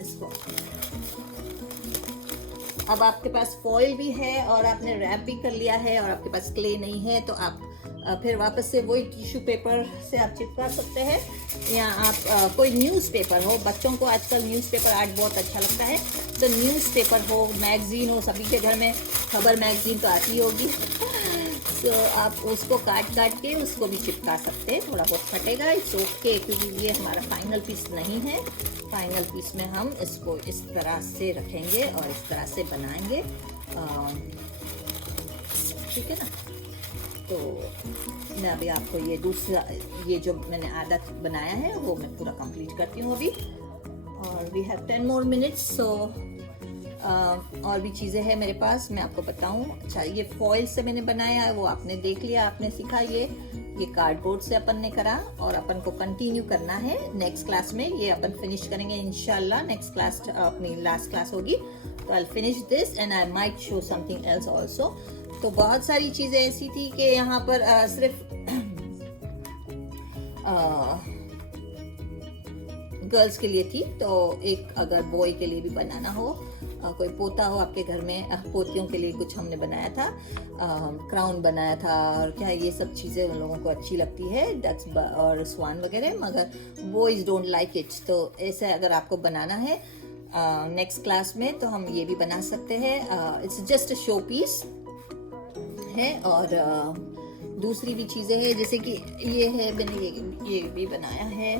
इसको अब आपके पास फॉइल भी है और आपने रैप भी कर लिया है और आपके पास क्ले नहीं है, तो आप फिर वापस से वही टिश्यू पेपर से आप चिपका सकते हैं, या आप कोई न्यूज़पेपर हो, बच्चों को आजकल न्यूज़पेपर आर्ट बहुत अच्छा लगता है, तो न्यूज़पेपर हो, मैगजीन हो, सभी के घर में खबर मैगजीन तो आती होगी, तो आप उसको काट के उसको भी चिपका सकते हैं। थोड़ा बहुत फटेगा, इट्स ओके, क्योंकि ये हमारा फाइनल पीस नहीं है। फाइनल पीस में हम इसको इस तरह से रखेंगे और इस तरह से बनाएंगे। ठीक है ना, तो मैं अभी आपको ये दूसरा, ये जो मैंने आधा बनाया है वो मैं पूरा कंप्लीट करती हूँ अभी। और वी हैव 10 more minutes, सो और भी चीज़ें हैं मेरे पास, मैं आपको बताऊँ। अच्छा, ये फॉइल से मैंने बनाया है, वो आपने देख लिया, आपने सीखा। ये कार्डबोर्ड से अपन ने करा और अपन को कंटिन्यू करना है नेक्स्ट क्लास में। ये अपन फिनिश करेंगे इंशाल्लाह। नेक्स्ट क्लास अपनी लास्ट क्लास होगी, तो I finish this and I might show something else also. तो बहुत सारी चीज़ें ऐसी थी कि यहाँ पर सिर्फ गर्ल्स के लिए थी, तो एक अगर बॉय के लिए भी बनाना हो, कोई पोता हो आपके घर में, पोतियों के लिए कुछ हमने बनाया था, क्राउन बनाया था, और क्या ये सब चीज़ें उन लोगों को अच्छी लगती है, डक्स और स्वान वगैरह, मगर बॉयज डोंट लाइक इट। तो ऐसे अगर आपको बनाना है नेक्स्ट क्लास में, तो हम ये भी बना सकते हैं। It's just a showpiece है। और दूसरी भी चीज़ें हैं, जैसे कि ये है, मैंने ये भी बनाया है,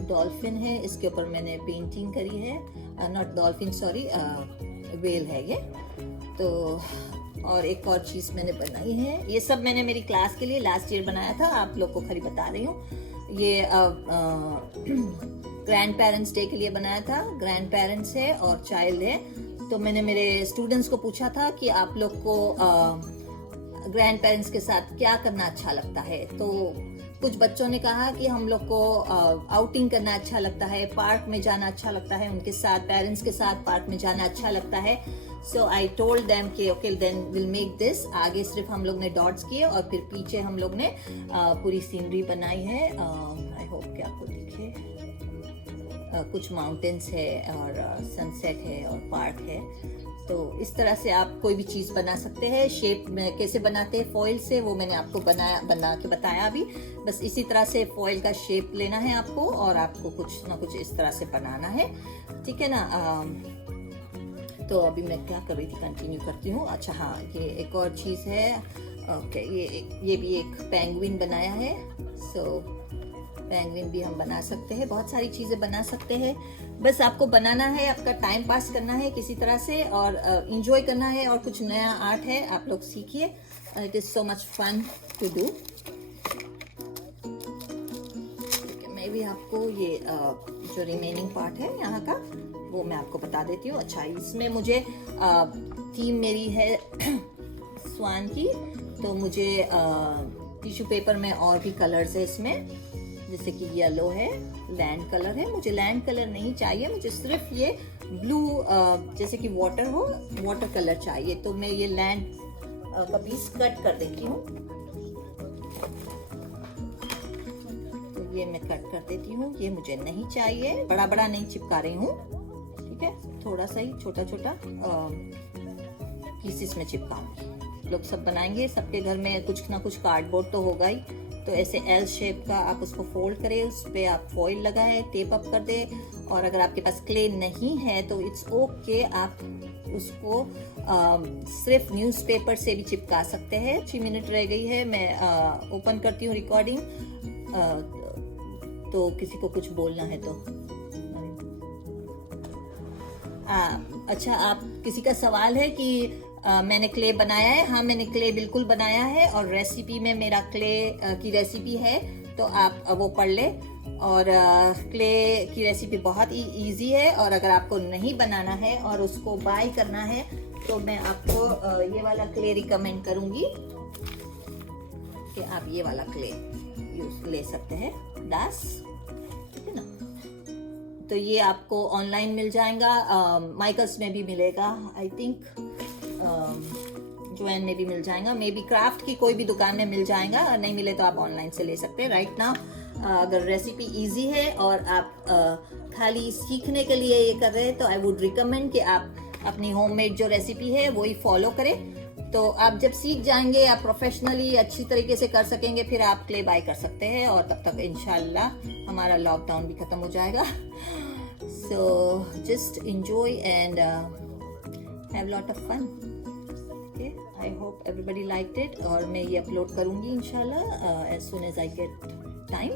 डॉल्फिन है, इसके ऊपर मैंने पेंटिंग करी है, नॉट डॉल्फिन सॉरी, वेल है ये। तो और एक और चीज़ मैंने बनाई है, ये सब मैंने मेरी क्लास के लिए लास्ट ईयर बनाया था, आप लोग को खाली बता रही हूँ। ये ग्रैंड पेरेंट्स डे के लिए बनाया था, ग्रैंड पेरेंट्स है और चाइल्ड है, तो मैंने मेरे स्टूडेंट्स को पूछा था कि आप लोग को ग्रैंड पेरेंट्स के साथ क्या करना अच्छा लगता है। तो कुछ बच्चों ने कहा कि हम लोग को आउटिंग करना अच्छा लगता है, पार्क में जाना अच्छा लगता है, उनके साथ पेरेंट्स के साथ पार्क में जाना अच्छा लगता है। सो आई टोल्ड देम कि okay then will make this. आगे सिर्फ हम लोग ने डॉट्स किए और फिर पीछे हम लोग ने पूरी सीनरी बनाई है। आई होप कि आपको दिखे। कुछ माउंटेन्स है और सनसेट है और पार्क है। तो इस तरह से आप कोई भी चीज़ बना सकते हैं। शेप में कैसे बनाते हैं फॉइल से, वो मैंने आपको बना के बताया अभी। बस इसी तरह से फॉइल का शेप लेना है आपको और आपको कुछ ना कुछ इस तरह से बनाना है, ठीक है ना। तो अभी मैं क्या कर रही थी, कंटिन्यू करती हूँ। अच्छा हाँ, ये एक और चीज़ है। ओके, ये भी एक पेंगुइन बनाया है। सो पेंगुइन भी हम बना सकते हैं, बहुत सारी चीज़ें बना सकते हैं। बस आपको बनाना है, आपका टाइम पास करना है किसी तरह से और इंजॉय करना है। और कुछ नया आर्ट है, आप लोग सीखिए। It is so much fun to do. मैं भी आपको ये जो रिमेनिंग पार्ट है यहाँ का वो मैं आपको बता देती हूँ। अच्छा, इसमें मुझे थीम मेरी है स्वान की। तो मुझे टिश्यू पेपर में और भी कलर्स है इसमें, जैसे कि येलो है, लैंड कलर है। मुझे लैंड कलर नहीं चाहिए, मुझे सिर्फ ये ब्लू जैसे कि वाटर हो, वाटर कलर चाहिए। तो मैं ये लैंड का पीस कट कर देती हूँ। तो ये मैं कट कर देती हूँ। ये मुझे नहीं चाहिए, बड़ा बड़ा नहीं चिपका रही हूँ, ठीक है। थोड़ा सा ही छोटा छोटा पीसेस में चिपकाऊंगी। लोग सब बनाएंगे, सबके घर में कुछ ना कुछ कार्डबोर्ड तो होगा ही। तो ऐसे एल शेप का आप उसको फोल्ड करें, उस पर आप फॉइल लगाएं, टेप अप कर दे। और अगर आपके पास क्ले नहीं है तो इट्स ओके, आप उसको सिर्फ न्यूज़पेपर से भी चिपका सकते हैं। 6 मिनट रह गई है, मैं ओपन करती हूँ रिकॉर्डिंग। तो किसी को कुछ बोलना है तो अच्छा, आप किसी का सवाल है कि मैंने क्ले बनाया है? हाँ, मैंने क्ले बिल्कुल बनाया है और रेसिपी में मेरा क्ले की रेसिपी है, तो आप वो पढ़ ले। और क्ले की रेसिपी बहुत ही इजी है। और अगर आपको नहीं बनाना है और उसको बाय करना है तो मैं आपको ये वाला क्ले रिकमेंड करूंगी कि आप ये वाला क्ले यूज ले सकते हैं, दास, ठीक है ना। तो ये आपको ऑनलाइन मिल जाएगा, माइकल्स में भी मिलेगा, आई थिंक जोएन में भी मिल जाएगा, मे बी क्राफ्ट की कोई भी दुकान में मिल जाएगा। नहीं मिले तो आप ऑनलाइन से ले सकते हैं। राइट नाउ अगर रेसिपी इजी है और आप खाली सीखने के लिए ये कर रहे हैं तो आई वुड रिकमेंड कि आप अपनी होममेड जो रेसिपी है वही फॉलो करें। तो आप जब सीख जाएंगे, आप प्रोफेशनली अच्छी तरीके से कर सकेंगे, फिर आप क्ले बाय कर सकते हैं। और तब तक इंशाल्लाह हमारा लॉकडाउन भी खत्म हो जाएगा। So just enjoy and have lot of fun. I hope everybody liked it. और मैं ये अपलोड करूंगी इंशाल्लाह as soon as I get time,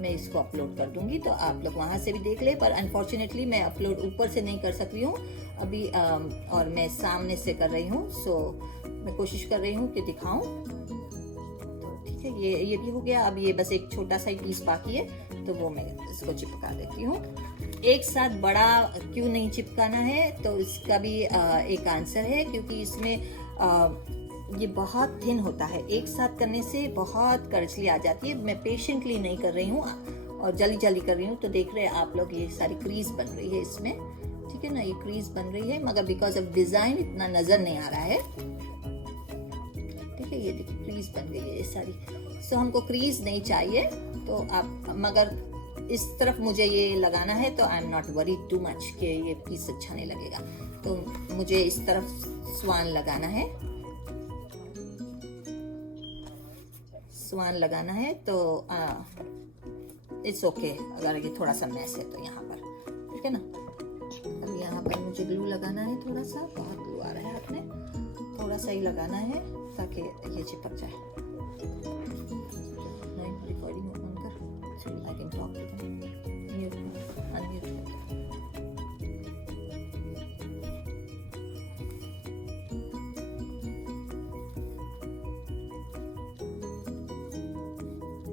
मैं इसको अपलोड कर दूंगी। तो आप लोग वहाँ से भी देख ले। पर अनफॉर्चुनेटली मैं अपलोड ऊपर से नहीं कर सक रही हूँ अभी, और मैं सामने से कर रही हूँ। सो मैं कोशिश कर रही हूँ कि दिखाऊं। तो ठीक है, ये भी हो गया। अब ये बस एक छोटा सा ही पीस बाकी है, तो वो मैं इसको चिपका देती हूँ। एक साथ बड़ा क्यों नहीं चिपकाना है, तो इसका भी एक आंसर है, क्योंकि इसमें ये बहुत थिन होता है। एक साथ करने से बहुत करचली आ जाती है। मैं पेशेंटली नहीं कर रही हूँ और जल्दी जल्दी कर रही हूँ। तो देख रहे हैं आप लोग, ये सारी क्रीज बन रही है इसमें, ठीक है ना। ये क्रीज बन रही है, मगर बिकॉज ऑफ डिजाइन इतना नजर नहीं आ रहा है, ठीक है। ये देखिए क्रीज बन गई है ये सारी। सो हमको क्रीज नहीं चाहिए, तो आप मगर इस तरफ मुझे ये लगाना है, तो I am not worried too much कि ये पीस अच्छा नहीं लगेगा। तो मुझे इस तरफ स्वान लगाना है, स्वान लगाना है। तो इट्स ओके अगर ये थोड़ा सा मैस है तो यहाँ पर, ठीक है ना। अब यहाँ पर मुझे ग्लू लगाना है, थोड़ा सा, बहुत ग्लू आ रहा है हाथ में, थोड़ा सा ही लगाना है ताकि ये चिपक जाए। रिकॉर्डिंग ऑन कर, I can talk to them, mute unmute.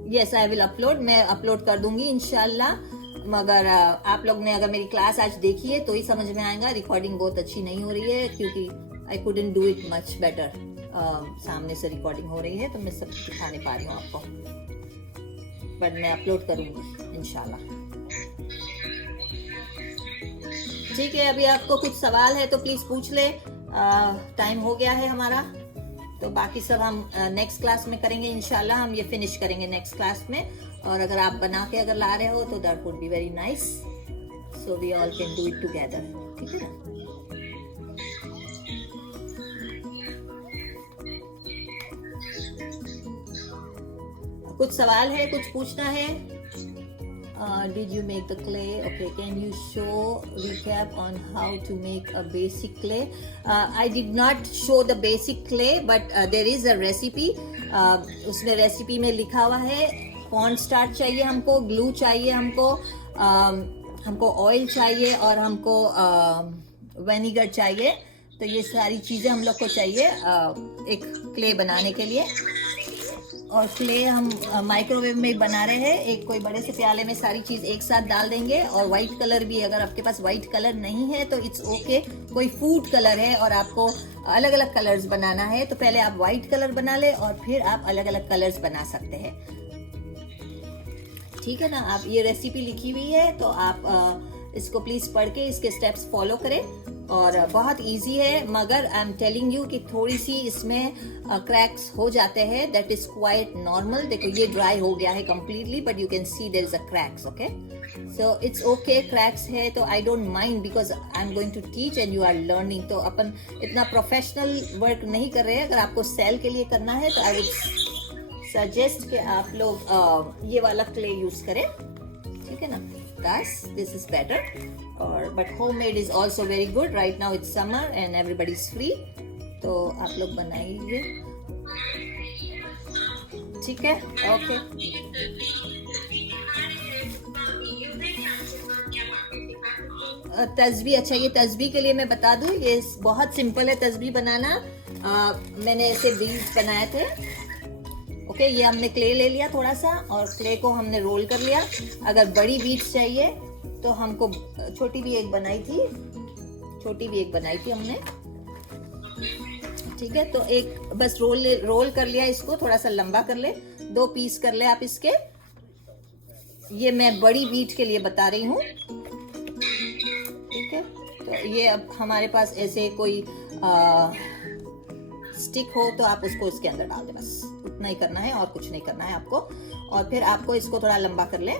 Yes, I will upload, मैं अपलोड कर दूंगी इंशाल्लाह। मगर आप लोग ने अगर मेरी क्लास आज देखी है तो ही समझ में आएगा। रिकॉर्डिंग बहुत अच्छी नहीं हो रही है क्योंकि I couldn't do it much better. सामने से रिकॉर्डिंग हो रही है तो मैं सब दिखा नहीं पा रही हूँ आपको, बट मैं अपलोड करूंगी इंशाल्लाह। ठीक है, अभी आपको कुछ सवाल है तो प्लीज पूछ ले। टाइम हो गया है हमारा, तो बाकी सब हम नेक्स्ट क्लास में करेंगे इंशाल्लाह। हम ये फिनिश करेंगे नेक्स्ट क्लास में, और अगर आप बना के अगर ला रहे हो तो that would be very nice, so we all can do it together. ठीक है ना? कुछ सवाल है, कुछ पूछना है? Did you make the clay? Okay, can you show recap on how to make a basic clay? I did not show the basic clay, but there is a recipe. उसमें रेसिपी में लिखा हुआ है कॉर्न स्टार्च चाहिए हमको, glue चाहिए हमको, हमको ऑयल चाहिए और हमको विनेगर चाहिए। तो ये सारी चीज़ें हम लोग को चाहिए एक क्ले बनाने के लिए। और क्ले हम माइक्रोवेव में बना रहे हैं। एक कोई बड़े से प्याले में सारी चीज एक साथ डाल देंगे। और व्हाइट कलर भी, अगर आपके पास व्हाइट कलर नहीं है तो इट्स ओके। कोई फूड कलर है और आपको अलग अलग कलर्स बनाना है तो पहले आप व्हाइट कलर बना ले और फिर आप अलग अलग कलर्स बना सकते हैं। ठीक है ना? आप ये रेसिपी लिखी हुई है तो आप इसको प्लीज पढ़ के इसके स्टेप्स फॉलो करें। और बहुत इजी है, मगर आई एम टेलिंग यू कि थोड़ी सी इसमें क्रैक्स हो जाते हैं। That is quite normal. देखो ये ड्राई हो गया है completely, but you can see there is a cracks. Okay, so it's okay, cracks है तो I don't mind, because I am going to teach and you are learning. तो अपन इतना प्रोफेशनल वर्क नहीं कर रहे हैं। अगर आपको सेल के लिए करना है तो आई वुड सजेस्ट कि आप लोग ये वाला क्ले यूज करें। ठीक है ना? This is better. But homemade is also very good. Right now it's summer and everybody is free. तो आप लोग बनाइए। ठीक है? ओके। तस्बी, अच्छा ये तस्बी के लिए मैं बता दूं, ये बहुत सिंपल है तस्बी बनाना। मैंने ऐसे बीड्स बनाए थे। ओके, ये हमने क्ले ले लिया थोड़ा सा और क्ले को हमने रोल कर लिया। अगर बड़ी बीड्स चाहिए तो हमको छोटी भी एक बनाई थी हमने। ठीक है, तो एक बस रोल कर लिया, इसको थोड़ा सा लंबा कर ले, 2 पीस कर ले आप इसके। ये मैं बड़ी बीट के लिए बता रही हूँ। ठीक है, तो ये अब हमारे पास ऐसे कोई स्टिक हो तो आप उसको इसके अंदर डाल दें, बस उतना ही करना है और कुछ नहीं करना है आपको। और फिर आपको इसको थोड़ा लंबा कर ले।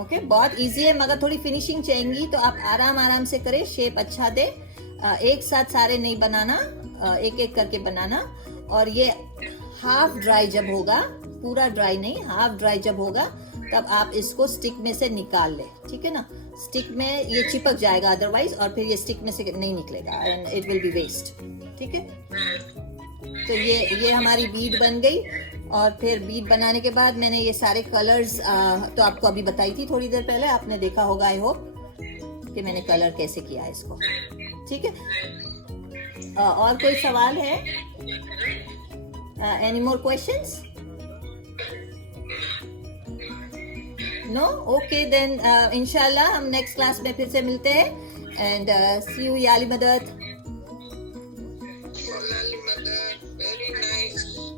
ओके, बहुत इजी है, मगर थोड़ी फिनिशिंग चाहिए तो आप आराम से करें, शेप अच्छा दे। एक साथ सारे नहीं बनाना, एक एक करके बनाना। और ये हाफ ड्राई जब होगा, पूरा ड्राई नहीं, हाफ ड्राई जब होगा तब आप इसको स्टिक में से निकाल ले। ठीक है ना? स्टिक में ये चिपक जाएगा अदरवाइज, और फिर ये स्टिक में से नहीं निकलेगा and it will be waste. ठीक है, तो ये हमारी बीड बन गई। और फिर बीड बनाने के बाद मैंने ये सारे कलर्स तो आपको अभी बताई थी थोड़ी देर पहले, आपने देखा होगा आई होप कि मैंने कलर कैसे किया है इसको। ठीक है, और कोई सवाल है? Any more questions? No? Okay then इंशाल्लाह हम नेक्स्ट क्लास में फिर से मिलते हैं। एंड सी यू याली मदद।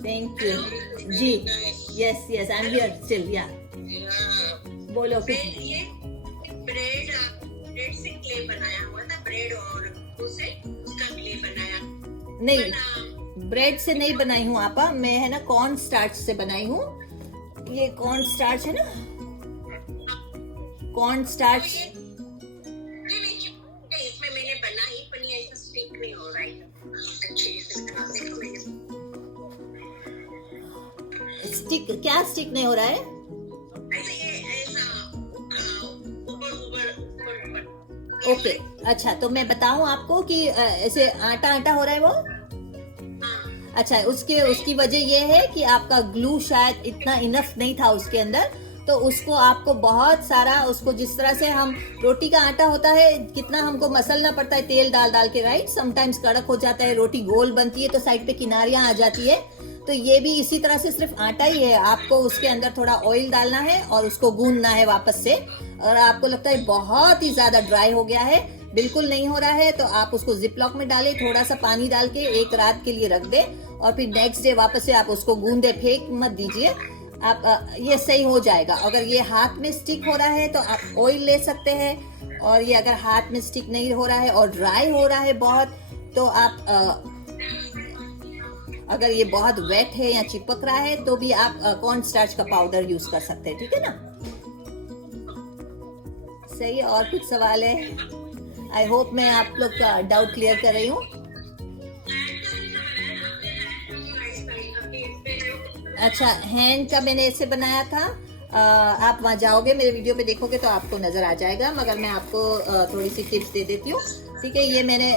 थैंक यू जी। Yes I am here still. या बोलो कुछ। ये ब्रेड से क्ले बनाया हुआ था, ब्रेड और उसे उसका क्ले बनाया। नहीं, ब्रेड से नहीं बनाई हूँ आपा, मैं है ना कॉर्न स्टार्च से बनाई हूँ। ये कॉर्न स्टार्च है ना, कॉर्न स्टार्च। इसमें मैंने बनाई पर ये स्टिक नहीं हो रहा है अच्छे से। स्टिक क्या स्टिक नहीं हो रहा है? ओके, अच्छा तो मैं बताऊं आपको कि ऐसे आटा आटा हो रहा है वो। अच्छा, उसकी वजह ये है कि आपका ग्लू शायद इतना इनफ नहीं था उसके अंदर, तो उसको आपको बहुत सारा, उसको जिस तरह से हम रोटी का आटा होता है कितना हमको मसलना पड़ता है तेल डाल के, राइट? समटाइम्स कड़क हो जाता है, रोटी गोल बनती है तो साइड पे किनारियां आ जाती है। तो ये भी इसी तरह से सिर्फ आटा ही है, आपको उसके अंदर थोड़ा ऑयल डालना है और उसको गूंदना है वापस से। और आपको लगता है बहुत ही ज्यादा ड्राई हो गया है, बिल्कुल नहीं हो रहा है, तो आप उसको जिप लॉक में डालें, थोड़ा सा पानी डाल के एक रात के लिए रख दे और फिर नेक्स्ट डे वापस से आप उसको गूंदे, फेंक मत दीजिए आप, ये सही हो जाएगा। अगर ये हाथ में स्टिक हो रहा है तो आप ऑयल ले सकते हैं, और ये अगर हाथ में स्टिक नहीं हो रहा है और ड्राई हो रहा है बहुत, तो आप अगर ये बहुत वेट है या चिपक रहा है तो भी आप कॉर्न स्टार्च का पाउडर यूज कर सकते हैं, ठीक है ना। सही है, और कुछ सवाल है? आई होप मैं आप लोग का डाउट क्लियर कर रही हूँ। अच्छा, हैंड का मैंने ऐसे बनाया था, आप वहाँ जाओगे मेरे वीडियो पे देखोगे तो आपको नजर आ जाएगा, मगर मैं आपको थोड़ी सी टिप्स दे देती हूँ, ठीक है। ये मैंने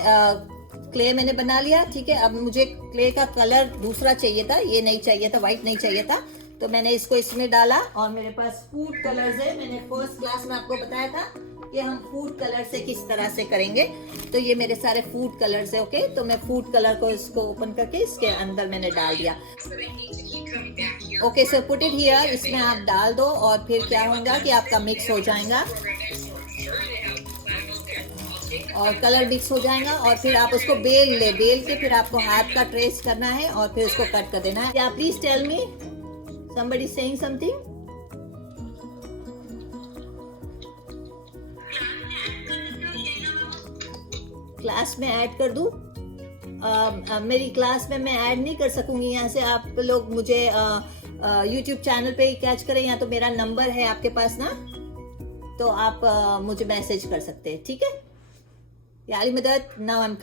क्ले मैंने बना लिया, ठीक है। अब मुझे क्ले का कलर दूसरा चाहिए था, ये नहीं चाहिए था, व्हाइट नहीं चाहिए था, तो मैंने इसको इसमें डाला। और मेरे पास फूड कलर्स है, मैंने फर्स्ट क्लास में आपको बताया था कि हम फूड कलर से किस तरह से करेंगे, तो ये मेरे सारे फूड कलर्स है, ओके। तो मैं फूड कलर को इसको ओपन करके इसके अंदर मैंने डाल दिया, okay. So put it here, इसमें आप डाल दो और फिर क्या होगा कि आपका मिक्स हो जाएगा और कलर मिक्स हो जाएगा, और फिर आप उसको बेल के फिर आपको हाथ का ट्रेस करना है और फिर उसको कट कर देना है। या please tell me, somebody saying something? Class में ऐड कर दूं? मेरी क्लास में मैं ऐड नहीं कर सकूंगी, यहाँ से आप लोग मुझे YouTube चैनल पे ही कैच करें, या तो मेरा नंबर है आपके पास ना, तो आप मुझे मैसेज कर सकते हैं, ठीक है। या अली मदद, नाउ आई एम